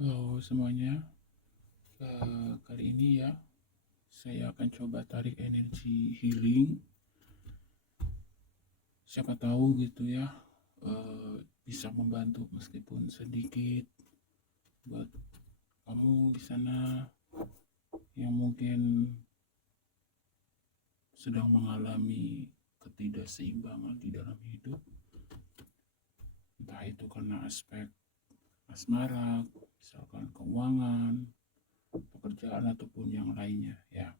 Halo semuanya, kali ini ya saya akan coba tarik energi healing. Siapa tahu gitu ya, bisa membantu meskipun sedikit buat kamu di sana yang mungkin sedang mengalami ketidakseimbangan di dalam hidup, entah itu karena aspek asmara, misalkan keuangan, pekerjaan ataupun yang lainnya ya.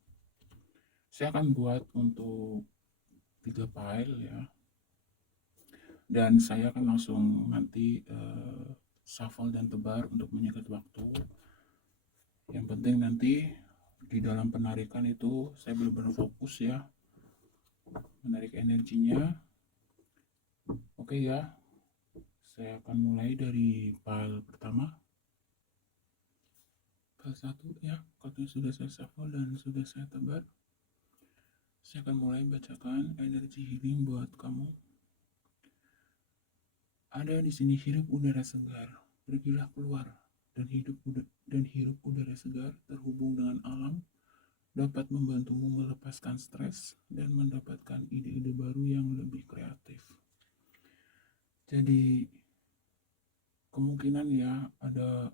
Saya akan buat untuk 3 file ya, dan saya akan langsung nanti shuffle dan tebar untuk menyikat waktu. Yang penting nanti di dalam penarikan itu saya benar-benar fokus ya, menarik energinya. Oke ya, saya akan mulai dari file pertama. File 1 ya, kartunya sudah saya shuffle dan sudah saya tebar. Saya akan mulai bacakan energi healing buat kamu. Ada di sini, hirup udara segar, pergilah keluar dan hirup udara segar terhubung dengan alam dapat membantumu melepaskan stres dan mendapatkan ide-ide baru yang lebih kreatif. Jadi kemungkinan ya ada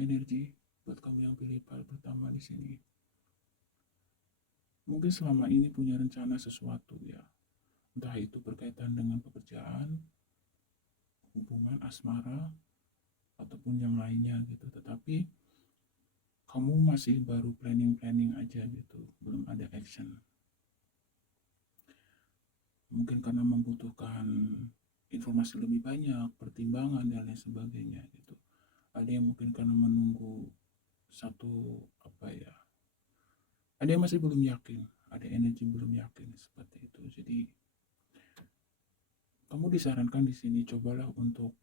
energi buat kamu yang pilih file pertama di sini. Mungkin selama ini punya rencana sesuatu ya, entah itu berkaitan dengan pekerjaan, hubungan asmara, ataupun yang lainnya gitu. Tetapi kamu masih baru planning-planning aja gitu, belum ada action. Mungkin karena membutuhkan informasi lebih banyak, pertimbangan dan lain sebagainya gitu. Ada yang mungkin karena menunggu satu apa ya, ada yang masih belum yakin, ada energi belum yakin seperti itu. Jadi kamu disarankan di sini cobalah untuk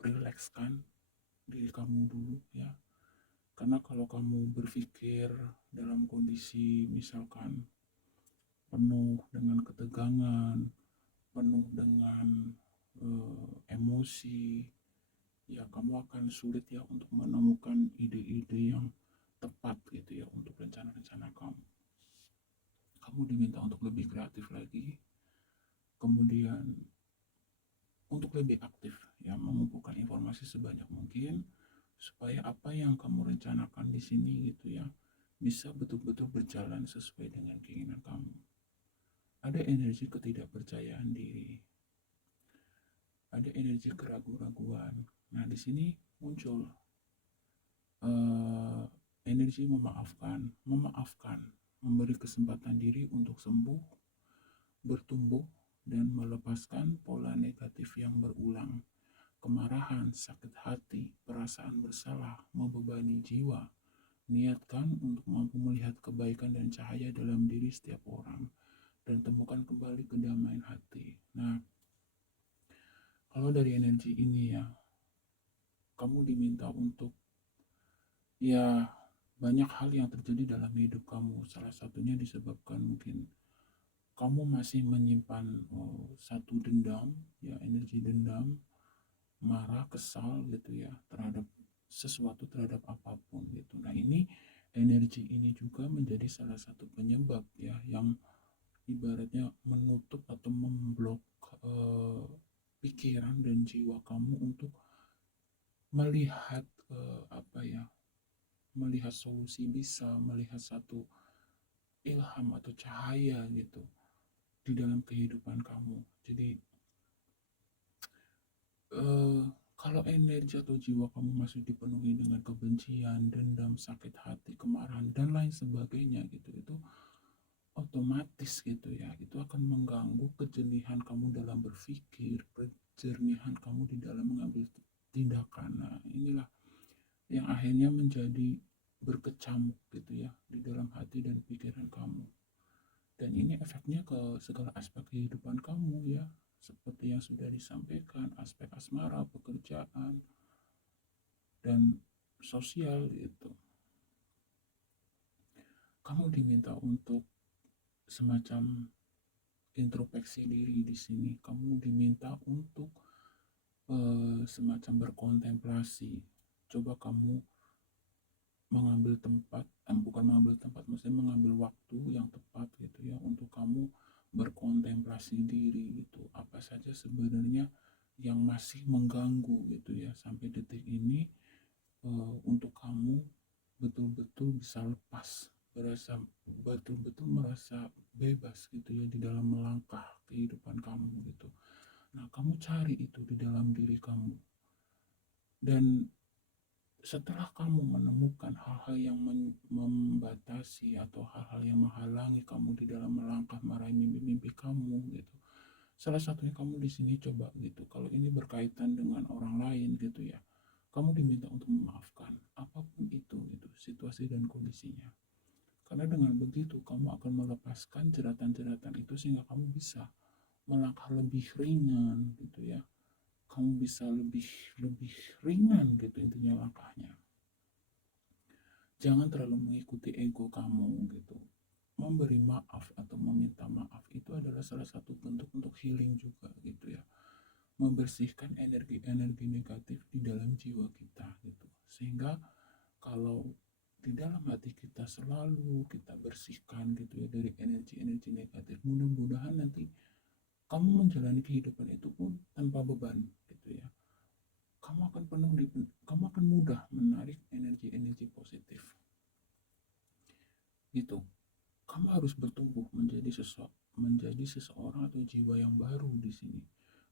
rilekskan diri kamu dulu ya. Karena kalau kamu berpikir dalam kondisi misalkan penuh dengan ketegangan, penuh dengan emosi, ya kamu akan sulit ya untuk menemukan ide-ide yang tepat gitu ya untuk rencana-rencana kamu. Kamu diminta untuk lebih kreatif lagi, kemudian untuk lebih aktif ya, mengumpulkan informasi sebanyak mungkin supaya apa yang kamu rencanakan di sini gitu ya bisa betul-betul berjalan sesuai dengan keinginan kamu. Ada energi ketidakpercayaan diri, ada energi keraguan-raguan. Nah, di sini muncul eh, energi memaafkan, memberi kesempatan diri untuk sembuh, bertumbuh, dan melepaskan pola negatif yang berulang. Kemarahan, sakit hati, perasaan bersalah, membebani jiwa. Niatkan untuk mampu melihat kebaikan dan cahaya dalam diri setiap orang, dan temukan kembali kedamaian hati. Nah, kalau dari energi ini ya, kamu diminta untuk ya banyak hal yang terjadi dalam hidup kamu. Salah satunya disebabkan mungkin kamu masih menyimpan satu dendam, ya energi dendam, marah, kesal gitu ya terhadap sesuatu, terhadap apapun gitu. Nah, ini energi ini juga menjadi salah satu penyebab ya yang ibaratnya menutup atau memblok eh, pikiran dan jiwa kamu untuk melihat apa ya, melihat solusi, bisa melihat satu ilham atau cahaya gitu di dalam kehidupan kamu. Jadi eh, kalau energi atau jiwa kamu masih dipenuhi dengan kebencian, dendam, sakit hati, kemarahan dan lain sebagainya gitu, itu otomatis gitu ya, itu akan mengganggu kejernihan kamu dalam berpikir, kejernihan kamu di dalam mengambil tindakan. Nah, inilah yang akhirnya menjadi berkecamuk gitu ya di dalam hati dan pikiran kamu. Dan ini efeknya ke segala aspek kehidupan kamu ya, seperti yang sudah disampaikan, aspek asmara, pekerjaan, dan sosial gitu. Kamu diminta untuk semacam introspeksi diri di sini. Kamu diminta untuk semacam berkontemplasi. coba kamu mengambil tempat, bukan mengambil tempat, maksudnya mengambil waktu yang tepat gitu ya untuk kamu berkontemplasi diri gitu. Apa saja sebenarnya yang masih mengganggu gitu ya sampai detik ini, untuk kamu betul-betul bisa lepas, berasa betul-betul merasa bebas gitu ya di dalam melangkah kehidupan kamu gitu. Nah, kamu cari itu di dalam diri kamu. Dan setelah kamu menemukan hal-hal yang membatasi atau hal-hal yang menghalangi kamu di dalam melangkah meraih mimpi-mimpi kamu gitu. Salah satunya kamu di sini coba gitu. Kalau ini berkaitan dengan orang lain gitu ya. Kamu diminta untuk memaafkan apapun itu gitu, situasi dan kondisinya. Karena dengan begitu kamu akan melepaskan jeratan-jeratan itu sehingga kamu bisa melangkah lebih ringan gitu ya. Kamu bisa lebih lebih ringan gitu intinya langkahnya. Jangan terlalu mengikuti ego kamu gitu. Memberi maaf atau meminta maaf itu adalah salah satu bentuk untuk healing juga gitu ya. Membersihkan energi-energi negatif di dalam jiwa kita gitu. Sehingga kalau di dalam hati kita selalu kita bersihkan gitu ya dari energi-energi negatif, mudah-mudahan nanti kamu menjalani kehidupan itu pun tanpa beban gitu ya. Kamu akan mudah menarik energi-energi positif gitu. Kamu harus bertumbuh menjadi seseorang atau jiwa yang baru di sini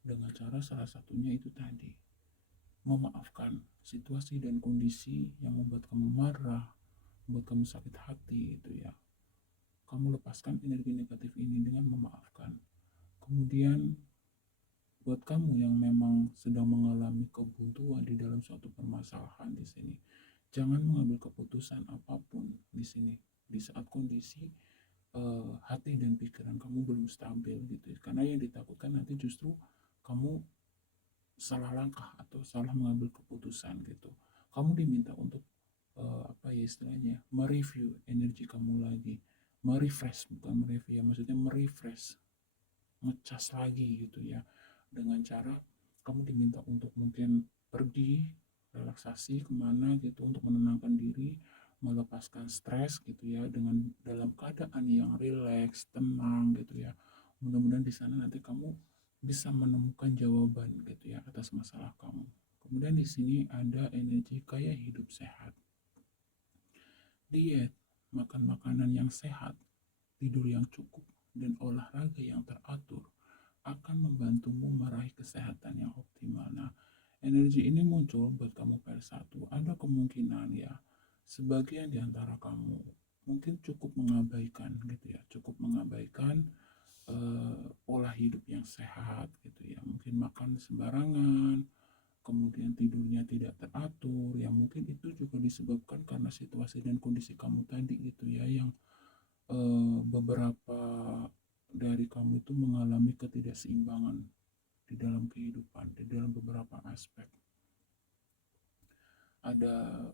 dengan cara salah satunya itu tadi memaafkan situasi dan kondisi yang membuat kamu marah, membuat kamu sakit hati itu ya. Kamu lepaskan energi negatif ini dengan memaafkan. Kemudian buat kamu yang memang sedang mengalami kebuntuan di dalam suatu permasalahan di sini, jangan mengambil keputusan apapun di sini di saat kondisi hati dan pikiran kamu belum stabil gitu. Karena yang ditakutkan nanti justru kamu salah langkah atau salah mengambil keputusan gitu. Kamu diminta untuk apa ya istilahnya, mereview energi kamu lagi, merefresh, bukan mereview ya, maksudnya merefresh, ngecas lagi gitu ya, dengan cara kamu diminta untuk mungkin pergi relaksasi kemana gitu untuk menenangkan diri, melepaskan stres gitu ya, dengan dalam keadaan yang rileks, tenang gitu ya. Mudah-mudahan di sana nanti kamu bisa menemukan jawaban gitu ya atas masalah kamu. Kemudian di sini ada energi gaya hidup sehat. Diet, makan makanan yang sehat, tidur yang cukup, dan olahraga yang teratur akan membantumu meraih kesehatan yang optimal. Nah, energi ini muncul buat kamu PL1. Ada kemungkinan ya, sebagian di antara kamu mungkin cukup mengabaikan gitu ya, cukup mengabaikan pola hidup yang sehat gitu ya. Mungkin makan sembarangan, kemudian tidurnya tidak teratur, ya mungkin itu juga disebabkan karena situasi dan kondisi kamu tadi gitu ya, yang beberapa dari kamu itu mengalami ketidakseimbangan di dalam kehidupan, di dalam beberapa aspek. Ada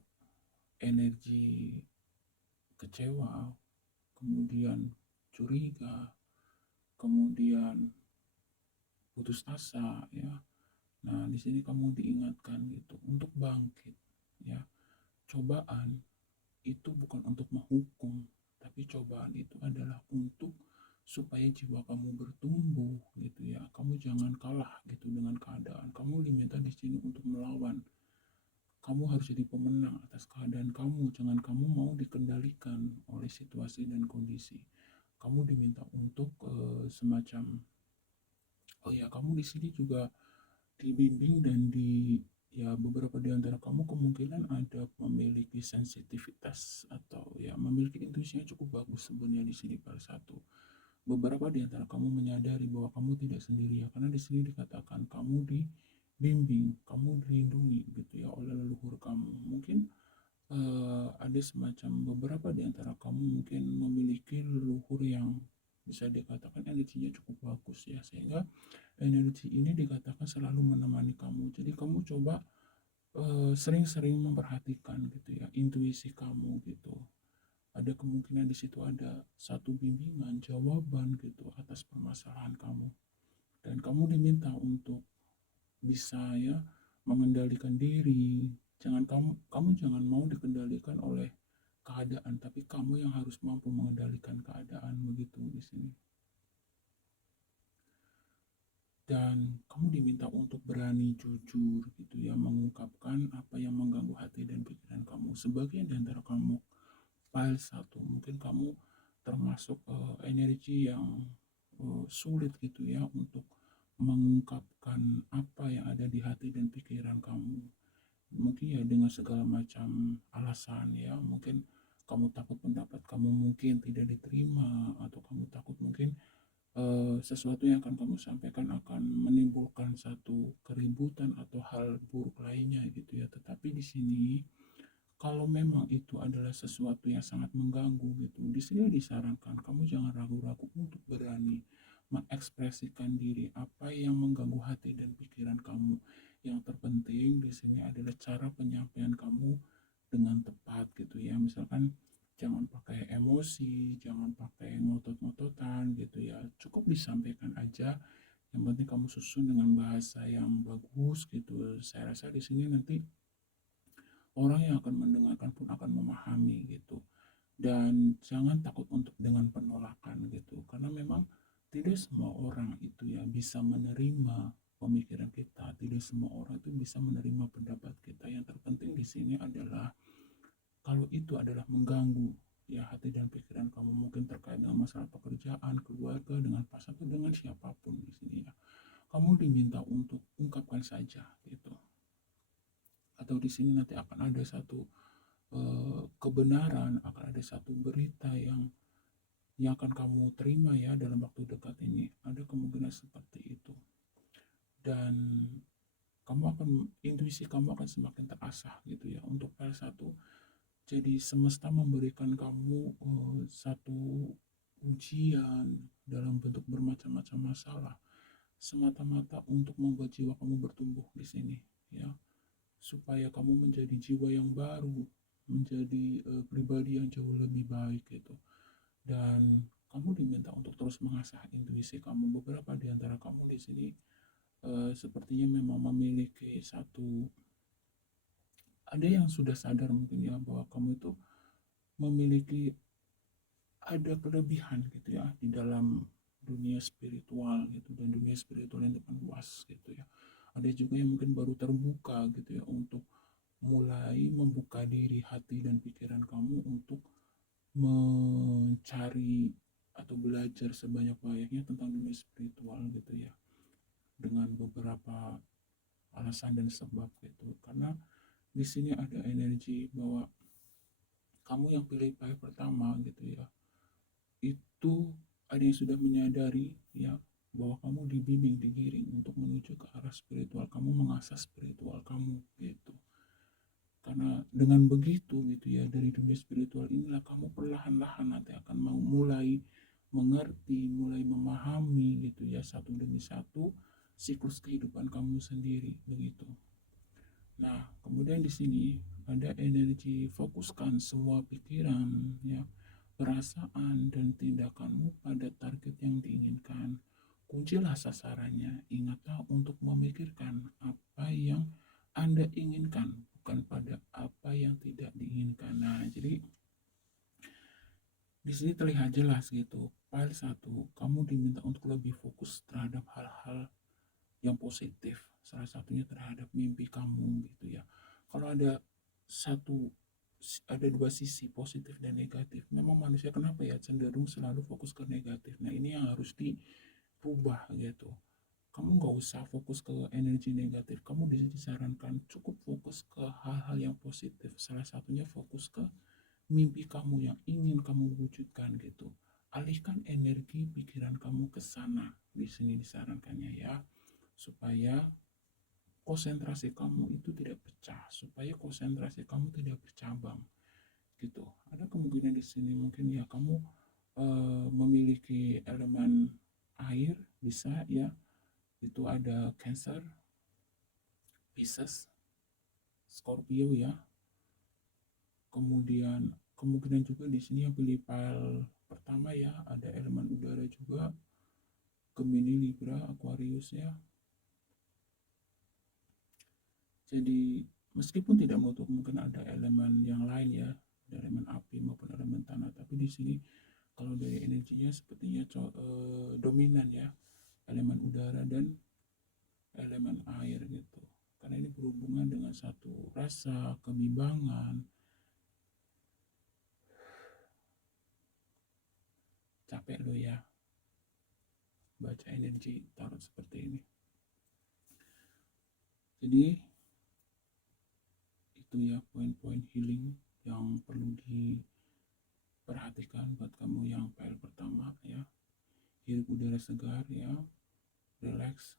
energi kecewa, kemudian curiga, kemudian putus asa ya. Nah, di sini kamu diingatkan gitu untuk bangkit ya. Cobaan itu bukan untuk menghukum, tapi cobaan itu adalah untuk supaya jiwa kamu bertumbuh gitu ya. Kamu jangan kalah gitu dengan keadaan. Kamu diminta di sini untuk melawan. Kamu harus jadi pemenang atas keadaan kamu. Jangan kamu mau dikendalikan oleh situasi dan kondisi. Kamu diminta untuk semacam, oh ya, kamu di sini juga dibimbing dan ya beberapa di antara kamu kemungkinan ada memiliki sensitivitas atau ya memiliki intuisi yang cukup bagus sebenarnya di sini pada satu. Beberapa di antara kamu menyadari bahwa kamu tidak sendirian karena di sini dikatakan kamu dibimbing, kamu dilindungi gitu ya oleh leluhur kamu. Mungkin ada semacam beberapa di antara kamu mungkin memiliki leluhur yang bisa dikatakan energinya cukup bagus ya, sehingga energi ini dikatakan selalu menemani kamu. Jadi kamu coba sering-sering memperhatikan gitu ya intuisi kamu gitu. Ada kemungkinan di situ ada satu bimbingan, jawaban gitu atas permasalahan kamu. Dan kamu diminta untuk bisa ya mengendalikan diri, Kamu jangan mau dikendalikan oleh keadaan, tapi kamu yang harus mampu mengendalikan keadaan, begitu di sini. Dan kamu diminta untuk berani jujur gitu ya, mengungkapkan apa yang mengganggu hati dan pikiran kamu. Sebagian di antara kamu file satu, mungkin kamu termasuk energi yang sulit gitu ya untuk mengungkapkan apa yang ada di hati dan pikiran kamu. Mungkin ya dengan segala macam alasan ya, mungkin kamu takut pendapat kamu mungkin tidak diterima, atau kamu takut mungkin sesuatu yang akan kamu sampaikan akan menimbulkan satu keributan atau hal buruk lainnya gitu ya. Tetapi di sini kalau memang itu adalah sesuatu yang sangat mengganggu gitu, di sini disarankan kamu jangan ragu-ragu untuk berani mengekspresikan diri apa yang mengganggu hati dan pikiran kamu. Yang terpenting di sini adalah cara penyampaian kamu dengan tepat gitu ya. Misalkan jangan pakai emosi, jangan pakai ngotot-ngototan gitu ya. Cukup disampaikan aja. Yang penting kamu susun dengan bahasa yang bagus gitu. Saya rasa di sini nanti orang yang akan mendengarkan pun akan memahami gitu. Dan jangan takut untuk dengan penolakan gitu. Karena memang tidak semua orang itu ya bisa menerima pemikiran kita. Tidak semua orang itu bisa menerima pendapat kita. Yang terpenting di sini adalah kalau itu adalah mengganggu ya hati dan pikiran kamu, mungkin terkait dengan masalah pekerjaan, keluarga, dengan pasangan atau dengan siapapun di sini ya, kamu diminta untuk ungkapkan saja gitu. Atau di sini nanti akan ada satu kebenaran, akan ada satu berita yang akan kamu terima ya dalam waktu dekat ini. Ada kemungkinan seperti itu. Dan intuisi kamu akan semakin terasah gitu ya. Untuk L1, jadi semesta memberikan kamu satu ujian dalam bentuk bermacam-macam masalah, semata-mata untuk membuat jiwa kamu bertumbuh di sini ya, supaya kamu menjadi jiwa yang baru, menjadi pribadi yang jauh lebih baik gitu. Dan kamu diminta untuk terus mengasah intuisi kamu. Beberapa di antara kamu di sini sepertinya memang memiliki ada yang sudah sadar mungkin ya bahwa kamu itu memiliki ada kelebihan gitu ya di dalam dunia spiritual gitu, dan dunia spiritual yang depan luas gitu ya. Ada juga yang mungkin baru terbuka gitu ya untuk mulai membuka diri, hati dan pikiran kamu untuk mencari atau belajar sebanyak-banyaknya tentang dunia spiritual gitu ya, dengan beberapa alasan dan sebab gitu. Karena di sini ada energi bahwa kamu yang pilih file pertama gitu ya, itu ada yang sudah menyadari ya bahwa kamu dibimbing, digiring untuk menuju ke arah spiritual, kamu mengasah spiritual kamu gitu. Karena dengan begitu gitu ya, dari dunia spiritual inilah kamu perlahan-lahan nanti akan mau mulai mengerti, mulai memahami gitu ya, satu demi satu siklus kehidupan kamu sendiri begitu. Nah, kemudian di sini ada energi fokuskan semua pikiran ya, perasaan dan tindakanmu pada target yang diinginkan. Kuncilah sasarannya. Ingatlah untuk memikirkan apa yang Anda inginkan, bukan pada apa yang tidak diinginkan. Nah, jadi di sini terlihat jelas gitu. File 1, kamu diminta untuk lebih fokus terhadap hal-hal yang positif. Salah satunya terhadap mimpi kamu gitu ya. Kalau satu ada dua sisi, positif dan negatif. Memang manusia kenapa ya cenderung selalu fokus ke negatif. Nah, ini yang harus dirubah gitu. Kamu nggak usah fokus ke energi negatif. Kamu disarankan cukup fokus ke hal-hal yang positif. Salah satunya fokus ke mimpi kamu yang ingin kamu wujudkan gitu. Alihkan energi pikiran kamu ke sana. Di sini disarankannya ya, supaya konsentrasi kamu itu tidak pecah, supaya konsentrasi kamu tidak bercabang gitu. Ada kemungkinan di sini mungkin ya kamu memiliki elemen air, bisa ya, itu ada Cancer, Pisces, Scorpio ya. Kemudian kemungkinan juga di sini yang pilih file pertama ya, ada elemen udara juga, Gemini, Libra, Aquarius ya. Jadi Meskipun tidak menutup mungkin ada elemen yang lain ya, ada elemen api maupun elemen tanah, tapi di sini kalau dari energinya sepertinya dominan ya, elemen udara dan elemen air gitu. Karena ini berhubungan dengan satu rasa, kebimbangan, capek lo ya baca energi tarot seperti ini. Jadi itu ya poin-poin healing yang perlu diperhatikan buat kamu yang file pertama ya. Hirup udara segar ya, relax,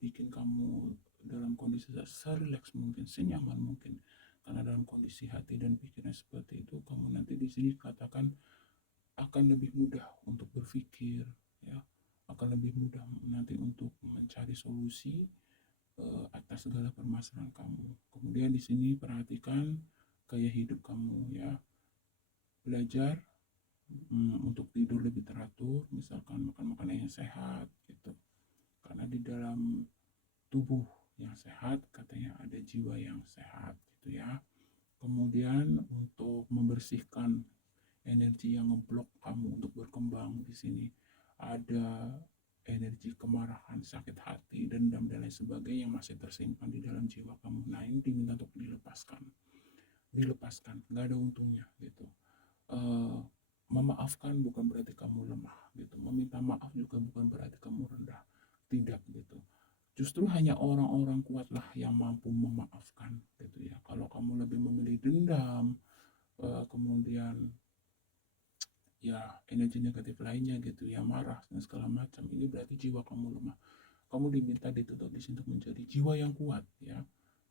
bikin kamu dalam kondisi serileks mungkin, senyaman mungkin. Karena dalam kondisi hati dan pikiran seperti itu, kamu nanti di sini katakan akan lebih mudah untuk berpikir ya, akan lebih mudah nanti untuk mencari solusi atas segala permasalahan kamu. Kemudian di sini perhatikan gaya hidup kamu ya, belajar untuk tidur lebih teratur, misalkan makan makanan yang sehat gitu. Karena di dalam tubuh yang sehat katanya ada jiwa yang sehat gitu ya. Kemudian untuk membersihkan energi yang ngeblok kamu untuk berkembang, di sini ada energi kemarahan, sakit hati, dendam dan lain sebagainya yang masih tersimpan di dalam jiwa kamu. Nah ini diminta untuk dilepaskan, nggak ada untungnya gitu. Memaafkan bukan berarti kamu lemah gitu, meminta maaf juga bukan berarti kamu rendah, tidak gitu. Justru hanya orang-orang kuatlah yang mampu memaafkan gitu ya. Kalau kamu lebih memilih dendam, kemudian ya energi negatif lainnya gitu ya, marah dan segala macam, ini berarti jiwa kamu lemah. Kamu diminta dituntut di sini untuk menjadi jiwa yang kuat ya.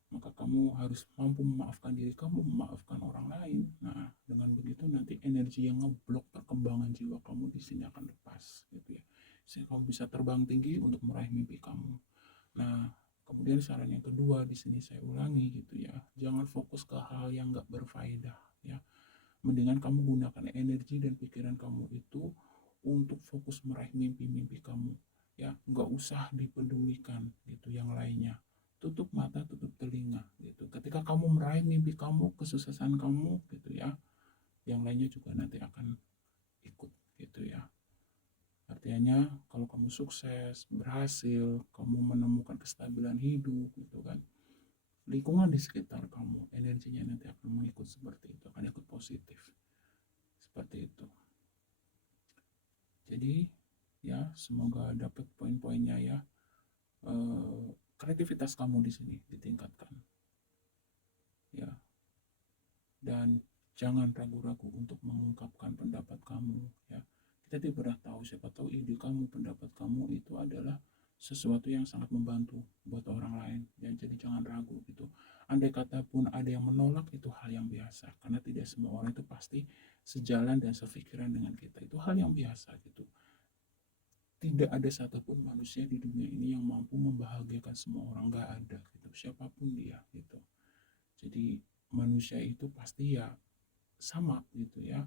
Maka kamu harus mampu memaafkan diri kamu, memaafkan orang lain. Nah dengan begitu nanti energi yang ngeblok perkembangan jiwa kamu di sini akan lepas gitu ya, sehingga kamu bisa terbang tinggi untuk meraih mimpi kamu. Nah kemudian saran yang kedua di sini saya ulangi gitu ya, jangan fokus ke hal yang nggak berfaedah ya. Mendingan kamu gunakan energi dan pikiran kamu itu untuk fokus meraih mimpi-mimpi kamu ya, nggak usah dipedulikan gitu yang lainnya. Tutup mata, tutup telinga gitu. Ketika kamu meraih mimpi kamu, kesuksesan kamu gitu ya, yang lainnya juga nanti akan ikut gitu ya. Artinya kalau kamu sukses, berhasil, kamu menemukan kestabilan hidup gitu kan, lingkungan di sekitar kamu energinya nanti akan mengikut seperti itu, akan ikut positif seperti itu. Jadi ya semoga dapat poin-poinnya ya. Kreativitas kamu di sini ditingkatkan ya, dan jangan ragu-ragu untuk mengungkapkan pendapat kamu ya. Kita tidak pernah tahu, siapa tahu ide kamu, pendapat kamu itu adalah sesuatu yang sangat membantu buat orang lain ya. Jadi jangan ragu gitu. Andai kata pun ada yang menolak, itu hal yang biasa, karena tidak semua orang itu pasti sejalan dan sepikiran dengan kita. Itu hal yang biasa gitu. Tidak ada satupun manusia di dunia ini yang mampu membahagiakan semua orang, nggak ada gitu, siapapun dia gitu. Jadi manusia itu pasti ya sama gitu ya,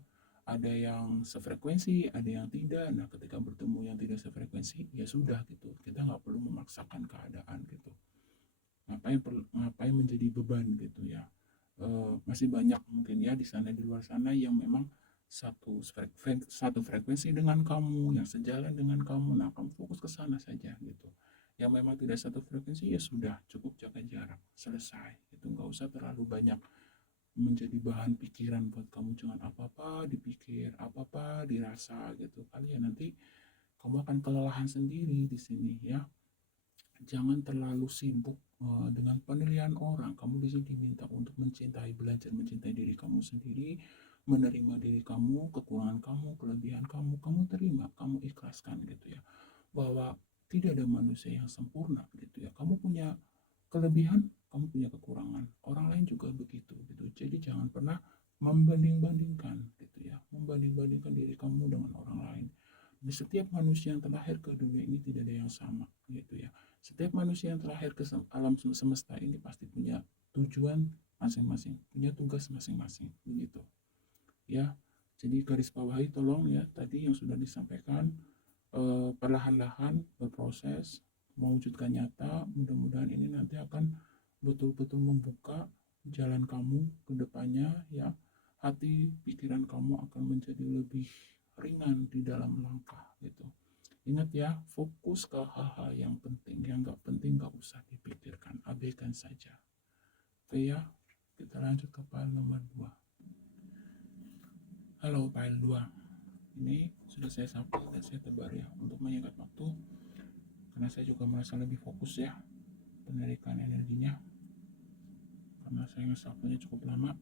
ada yang sefrekuensi, ada yang tidak. Nah ketika bertemu yang tidak sefrekuensi ya sudah gitu, kita nggak perlu memaksakan keadaan gitu. Ngapain menjadi beban gitu ya. Masih banyak mungkin ya di sana, di luar sana yang memang satu frekuensi dengan kamu, yang sejalan dengan kamu. Nah kamu fokus ke sana saja gitu. Yang memang tidak satu frekuensi ya sudah, cukup jaga jarak, selesai. Itu nggak usah terlalu banyak menjadi bahan pikiran buat kamu. Jangan apa-apa dipikir, apa-apa dirasa gitu, kali ya nanti kamu akan kelelahan sendiri di sini ya. Jangan terlalu sibuk dengan penilaian orang. Kamu di sini diminta untuk mencintai, belajar mencintai diri kamu sendiri, menerima diri kamu, kekurangan kamu, kelebihan kamu, kamu terima, kamu ikhlaskan gitu ya. Bahwa tidak ada manusia yang sempurna gitu ya. Kamu punya kelebihan, kamu punya kekurangan. Orang lain juga begitu gitu. Jadi jangan pernah membanding-bandingkan gitu ya. Membanding-bandingkan diri kamu dengan orang lain. Di setiap manusia yang terlahir ke dunia ini tidak ada yang sama gitu ya. Setiap manusia yang terlahir ke alam semesta ini pasti punya tujuan masing-masing, punya tugas masing-masing begitu ya. Jadi garis bawahi tolong ya tadi yang sudah disampaikan, perlahan-lahan berproses mewujudkan nyata. Mudah-mudahan ini nanti akan betul-betul membuka jalan kamu ke depannya ya, hati pikiran kamu akan menjadi lebih ringan di dalam langkah gitu. Ingat ya, fokus ke hal-hal yang penting, yang nggak penting nggak usah dipikirkan, abaikan saja. Oke ya, kita lanjut ke file nomor 2. Halo file 2, ini sudah saya sapu dan saya tebar ya untuk menyingkat waktu, karena saya juga merasa lebih fokus ya penarikan energinya, karena saya ngesapunya cukup lama.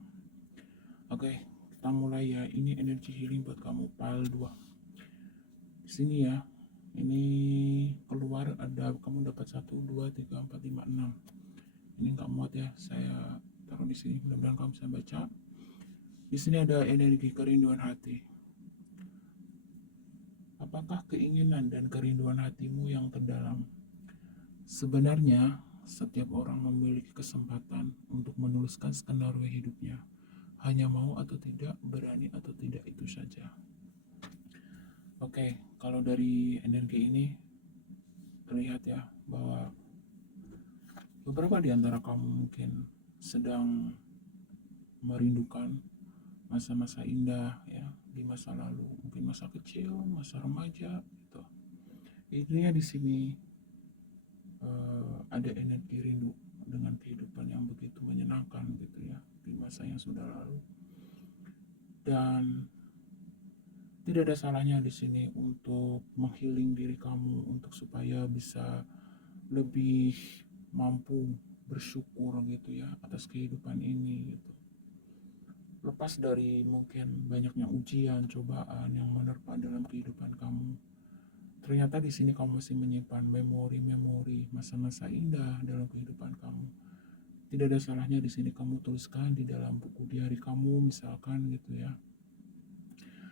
Oke, kita mulai ya. Ini energi healing buat kamu file 2. Di sini ya, ini keluar ada kamu dapat 1 2 3 4 5 6. Ini nggak muat ya, saya taruh di sini, mudah-mudahan kamu bisa baca. Di sini ada energi kerinduan hati. Apakah keinginan dan kerinduan hatimu yang terdalam? Sebenarnya setiap orang memiliki kesempatan untuk menuliskan skenario hidupnya. Hanya mau atau tidak, berani atau tidak, itu saja. Oke, kalau dari energi ini terlihat ya bahwa beberapa di antara kamu mungkin sedang merindukan masa-masa indah ya di masa lalu, mungkin masa kecil, masa remaja gitu. Intinya di sini ada energi rindu dengan kehidupan yang begitu menyenangkan gitu ya di masa yang sudah lalu. Dan tidak ada salahnya di sini untuk menghealing diri kamu untuk supaya bisa lebih mampu bersyukur gitu ya atas kehidupan ini gitu. Lepas dari mungkin banyaknya ujian, cobaan yang menerpa dalam kehidupan kamu, ternyata di sini kamu masih menyimpan memori-memori masa-masa indah dalam kehidupan kamu. Tidak ada salahnya di sini kamu tuliskan di dalam buku diari kamu misalkan gitu ya.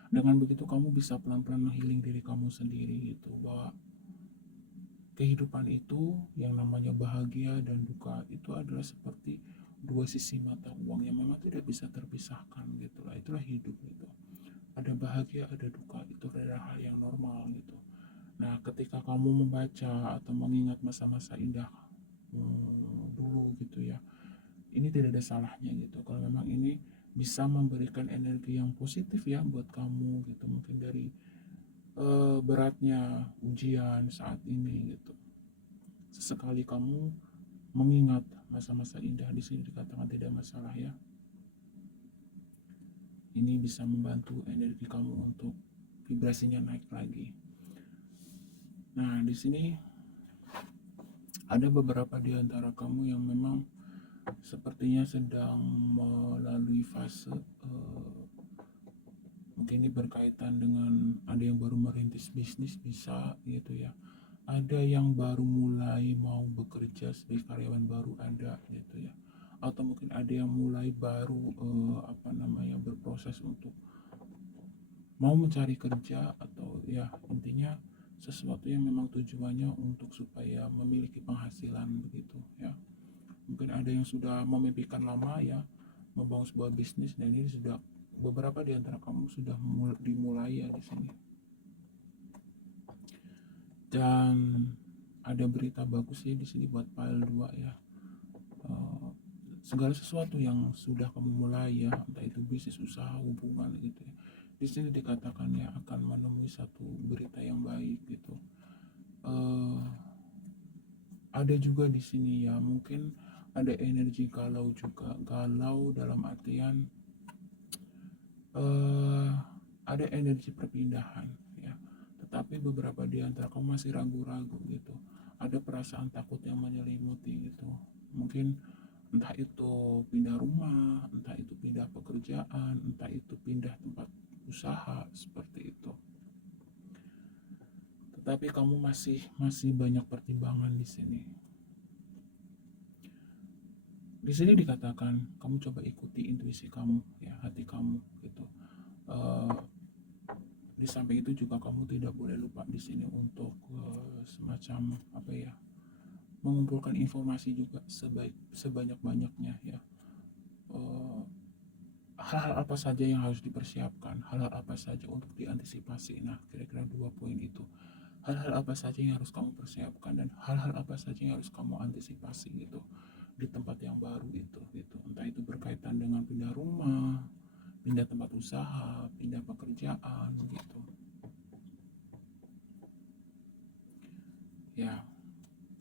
Dengan begitu kamu bisa pelan-pelan menghealing diri kamu sendiri gitu, bahwa kehidupan itu yang namanya bahagia dan duka itu adalah seperti dua sisi mata uang yang memang tidak bisa terpisahkan gitu lah. Itulah hidup gitu. Ada bahagia, ada duka, itu adalah hal yang normal gitu. Nah, ketika kamu membaca atau mengingat masa-masa indah dulu gitu ya, ini tidak ada salahnya gitu kalau memang ini bisa memberikan energi yang positif ya buat kamu gitu, mungkin dari beratnya ujian saat ini gitu. Sesekali kamu mengingat masa-masa indah, di sini dikatakan tidak masalah ya. Ini bisa membantu energi kamu untuk vibrasinya naik lagi. Nah, di sini ada beberapa di antara kamu yang memang sepertinya sedang melalui fase mungkin ini berkaitan dengan ada yang baru merintis bisnis bisa gitu ya, ada yang baru mulai mau bekerja sebagai karyawan baru ada gitu ya, atau mungkin ada yang mulai baru berproses untuk mau mencari kerja, atau ya intinya sesuatu yang memang tujuannya untuk supaya memiliki penghasilan begitu ya. Mungkin ada yang sudah memimpikan lama ya membangun sebuah bisnis, dan ini sudah beberapa di antara kamu sudah dimulai ya di sini. Dan ada berita bagus sih di sini buat file 2 ya. Segala sesuatu yang sudah kamu mulai ya, entah itu bisnis, usaha, hubungan gitu ya, di sini dikatakan ya akan menemui satu berita yang baik gitu. Ada juga di sini ya mungkin ada energi galau juga, galau dalam artian ada energi perpindahan ya, tetapi beberapa di antara kamu masih ragu-ragu gitu, ada perasaan takut yang menyelimuti gitu, mungkin entah itu pindah rumah, entah itu pindah pekerjaan, entah itu pindah tempat usaha seperti itu. Tetapi kamu masih banyak pertimbangan di sini. Di sini dikatakan kamu coba ikuti intuisi kamu ya, hati kamu gitu. Di samping itu juga kamu tidak boleh lupa di sini untuk semacam mengumpulkan informasi juga sebanyak-banyaknya ya. Hal-hal apa saja yang harus dipersiapkan, hal-hal apa saja untuk diantisipasi. Nah, kira-kira 2 poin itu. Hal-hal apa saja yang harus kamu persiapkan dan hal-hal apa saja yang harus kamu antisipasi gitu di tempat yang baru itu gitu. Entah itu pindah rumah, pindah tempat usaha, pindah pekerjaan gitu. Ya,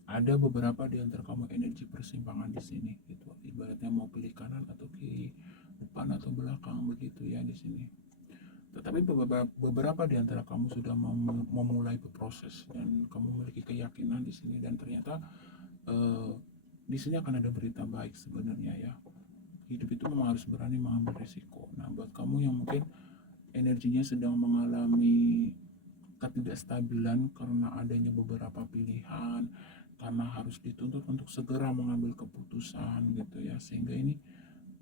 ada beberapa di antara kamu energi persimpangan di sini gitu. Ibaratnya mau pilih kanan atau kiri, depan atau belakang begitu ya di sini. Tetapi beberapa di antara kamu sudah memulai berproses dan kamu memiliki keyakinan di sini, dan ternyata di sini akan ada berita baik sebenarnya ya. Hidup itu memang harus berani mengambil risiko. Nah, buat kamu yang mungkin energinya sedang mengalami ketidakstabilan karena adanya beberapa pilihan, karena harus dituntut untuk segera mengambil keputusan gitu ya, sehingga ini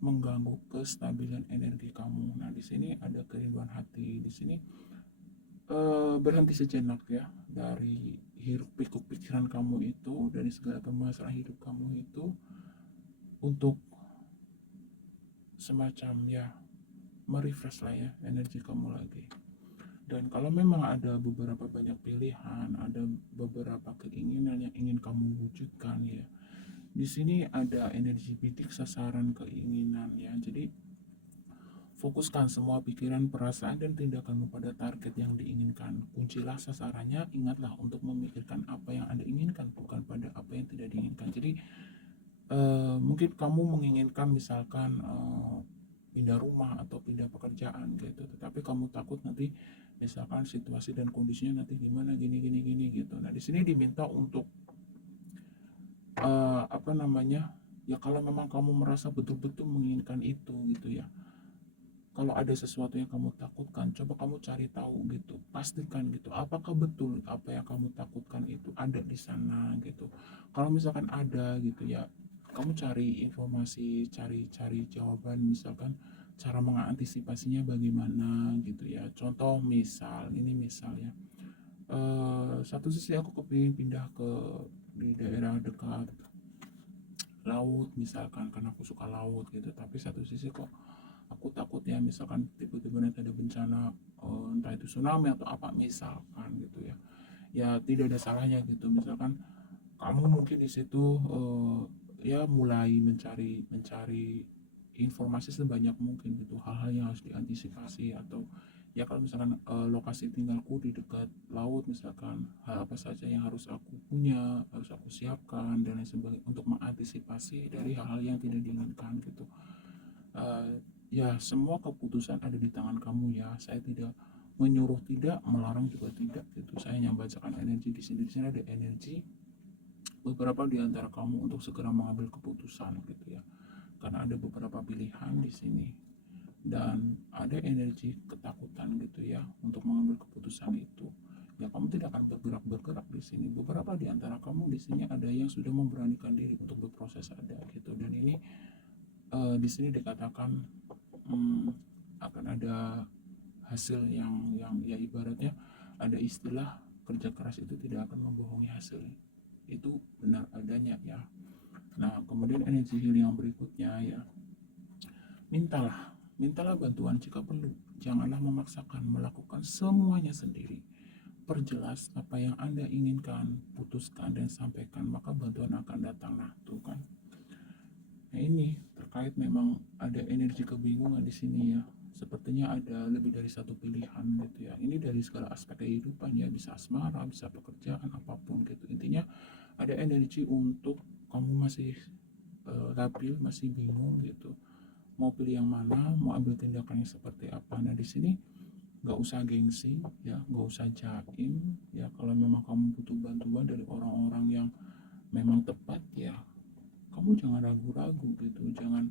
mengganggu kestabilan energi kamu. Nah, di sini ada kerinduan hati. Di sini berhenti sejenak ya dari hiruk pikuk pikiran kamu itu, dari segala permasalahan hidup kamu itu, untuk semacam ya merefresh lah ya energi kamu lagi. Dan kalau memang ada beberapa banyak pilihan, ada beberapa keinginan yang ingin kamu wujudkan ya, di sini ada energi bidik sasaran keinginan ya. Jadi fokuskan semua pikiran, perasaan, dan tindakanmu pada target yang diinginkan. Kuncilah sasarannya, ingatlah untuk memikirkan apa yang Anda inginkan, bukan pada apa yang tidak diinginkan. Jadi mungkin kamu menginginkan misalkan pindah rumah atau pindah pekerjaan gitu, tetapi kamu takut nanti misalkan situasi dan kondisinya nanti gimana gini gitu. Nah, di sini diminta untuk apa namanya ya, kalau memang kamu merasa betul-betul menginginkan itu gitu ya, kalau ada sesuatu yang kamu takutkan, coba kamu cari tahu gitu, pastikan gitu, apakah betul apa yang kamu takutkan itu ada di sana gitu. Kalau misalkan ada gitu ya, kamu cari informasi, cari jawaban, misalkan cara mengantisipasinya bagaimana gitu ya. Contoh misal, ini misal ya, satu sisi aku kepingin pindah ke di daerah dekat laut misalkan karena aku suka laut gitu, tapi satu sisi kok aku takut ya misalkan tiba-tiba nanti ada bencana, entah itu tsunami atau apa misalkan gitu ya. Ya tidak ada salahnya gitu misalkan kamu mungkin di situ ya mulai mencari mencari informasi sebanyak mungkin gitu, hal-hal yang harus diantisipasi, atau ya kalau misalkan lokasi tinggalku di dekat laut misalkan, hal apa saja yang harus aku punya, harus aku siapkan dan lain sebagainya untuk mengantisipasi dari hal-hal yang tidak diinginkan gitu. Ya semua keputusan ada di tangan kamu ya. Saya tidak menyuruh, tidak melarang juga tidak gitu. Saya hanya bacakan energi di sini. Di sini ada energi beberapa di antara kamu untuk segera mengambil keputusan gitu ya. Karena ada beberapa pilihan di sini dan ada energi ketakutan gitu ya untuk mengambil keputusan itu. Ya kamu tidak akan bergerak di sini. Beberapa di antara kamu di sini ada yang sudah memberanikan diri untuk berproses ada gitu, dan ini di sini dikatakan akan ada hasil yang ya ibaratnya ada istilah kerja keras itu tidak akan membohongi hasil, itu benar adanya ya. Nah, kemudian energi healing yang berikutnya ya, mintalah bantuan jika perlu, janganlah memaksakan melakukan semuanya sendiri. Perjelas apa yang Anda inginkan, putuskan dan sampaikan, maka bantuan akan datang. Nah, tuh kan. Nah, ini terkait memang ada energi kebingungan di sini ya. Sepertinya ada lebih dari satu pilihan gitu ya. Ini dari segala aspek kehidupan ya, bisa asmara, bisa pekerjaan, apapun gitu. Intinya ada energi untuk kamu masih labil, masih bingung gitu. Mau pilih yang mana, mau ambil tindakannya seperti apa. Nah, di sini nggak usah gengsi ya, nggak usah jaim ya. Kalau memang kamu butuh bantuan dari orang-orang yang memang tepat ya, kamu jangan ragu-ragu gitu. Jangan,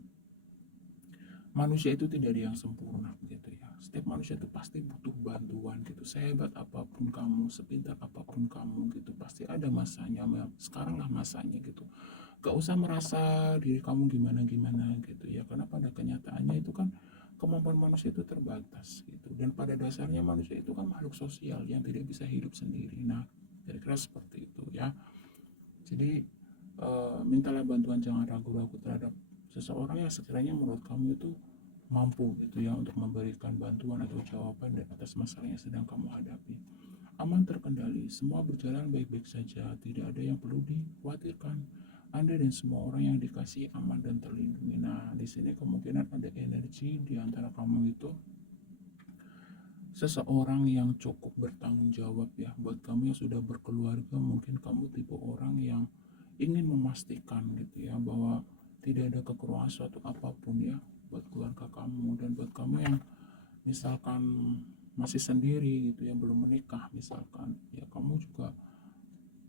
manusia itu tidak ada yang sempurna gitu ya. Setiap manusia itu pasti butuh bantuan gitu. Sehebat apapun kamu, sepintar apapun kamu gitu, pasti ada masanya. Sekarang lah masanya gitu. Gak usah merasa diri kamu gimana-gimana gitu ya. Karena pada kenyataannya itu kan kemampuan manusia itu terbatas gitu. Dan pada dasarnya manusia itu kan makhluk sosial yang tidak bisa hidup sendiri. Nah, kira-kira seperti itu ya. Jadi mintalah bantuan, jangan ragu-ragu terhadap seseorang yang sekiranya menurut kamu itu mampu gitu ya untuk memberikan bantuan atau jawaban atas masalah yang sedang kamu hadapi. Aman, terkendali, semua berjalan baik-baik saja, tidak ada yang perlu dikhawatirkan. Anda dan semua orang yang dikasihi aman dan terlindungi. Nah, di sini kemungkinan ada energi di antara kamu itu seseorang yang cukup bertanggung jawab ya. Buat kamu yang sudah berkeluarga, mungkin kamu tipe orang yang ingin memastikan gitu ya bahwa tidak ada kekurangan suatu apapun ya buat keluarga kamu. Dan buat kamu yang misalkan masih sendiri gitu ya, belum menikah misalkan, ya kamu juga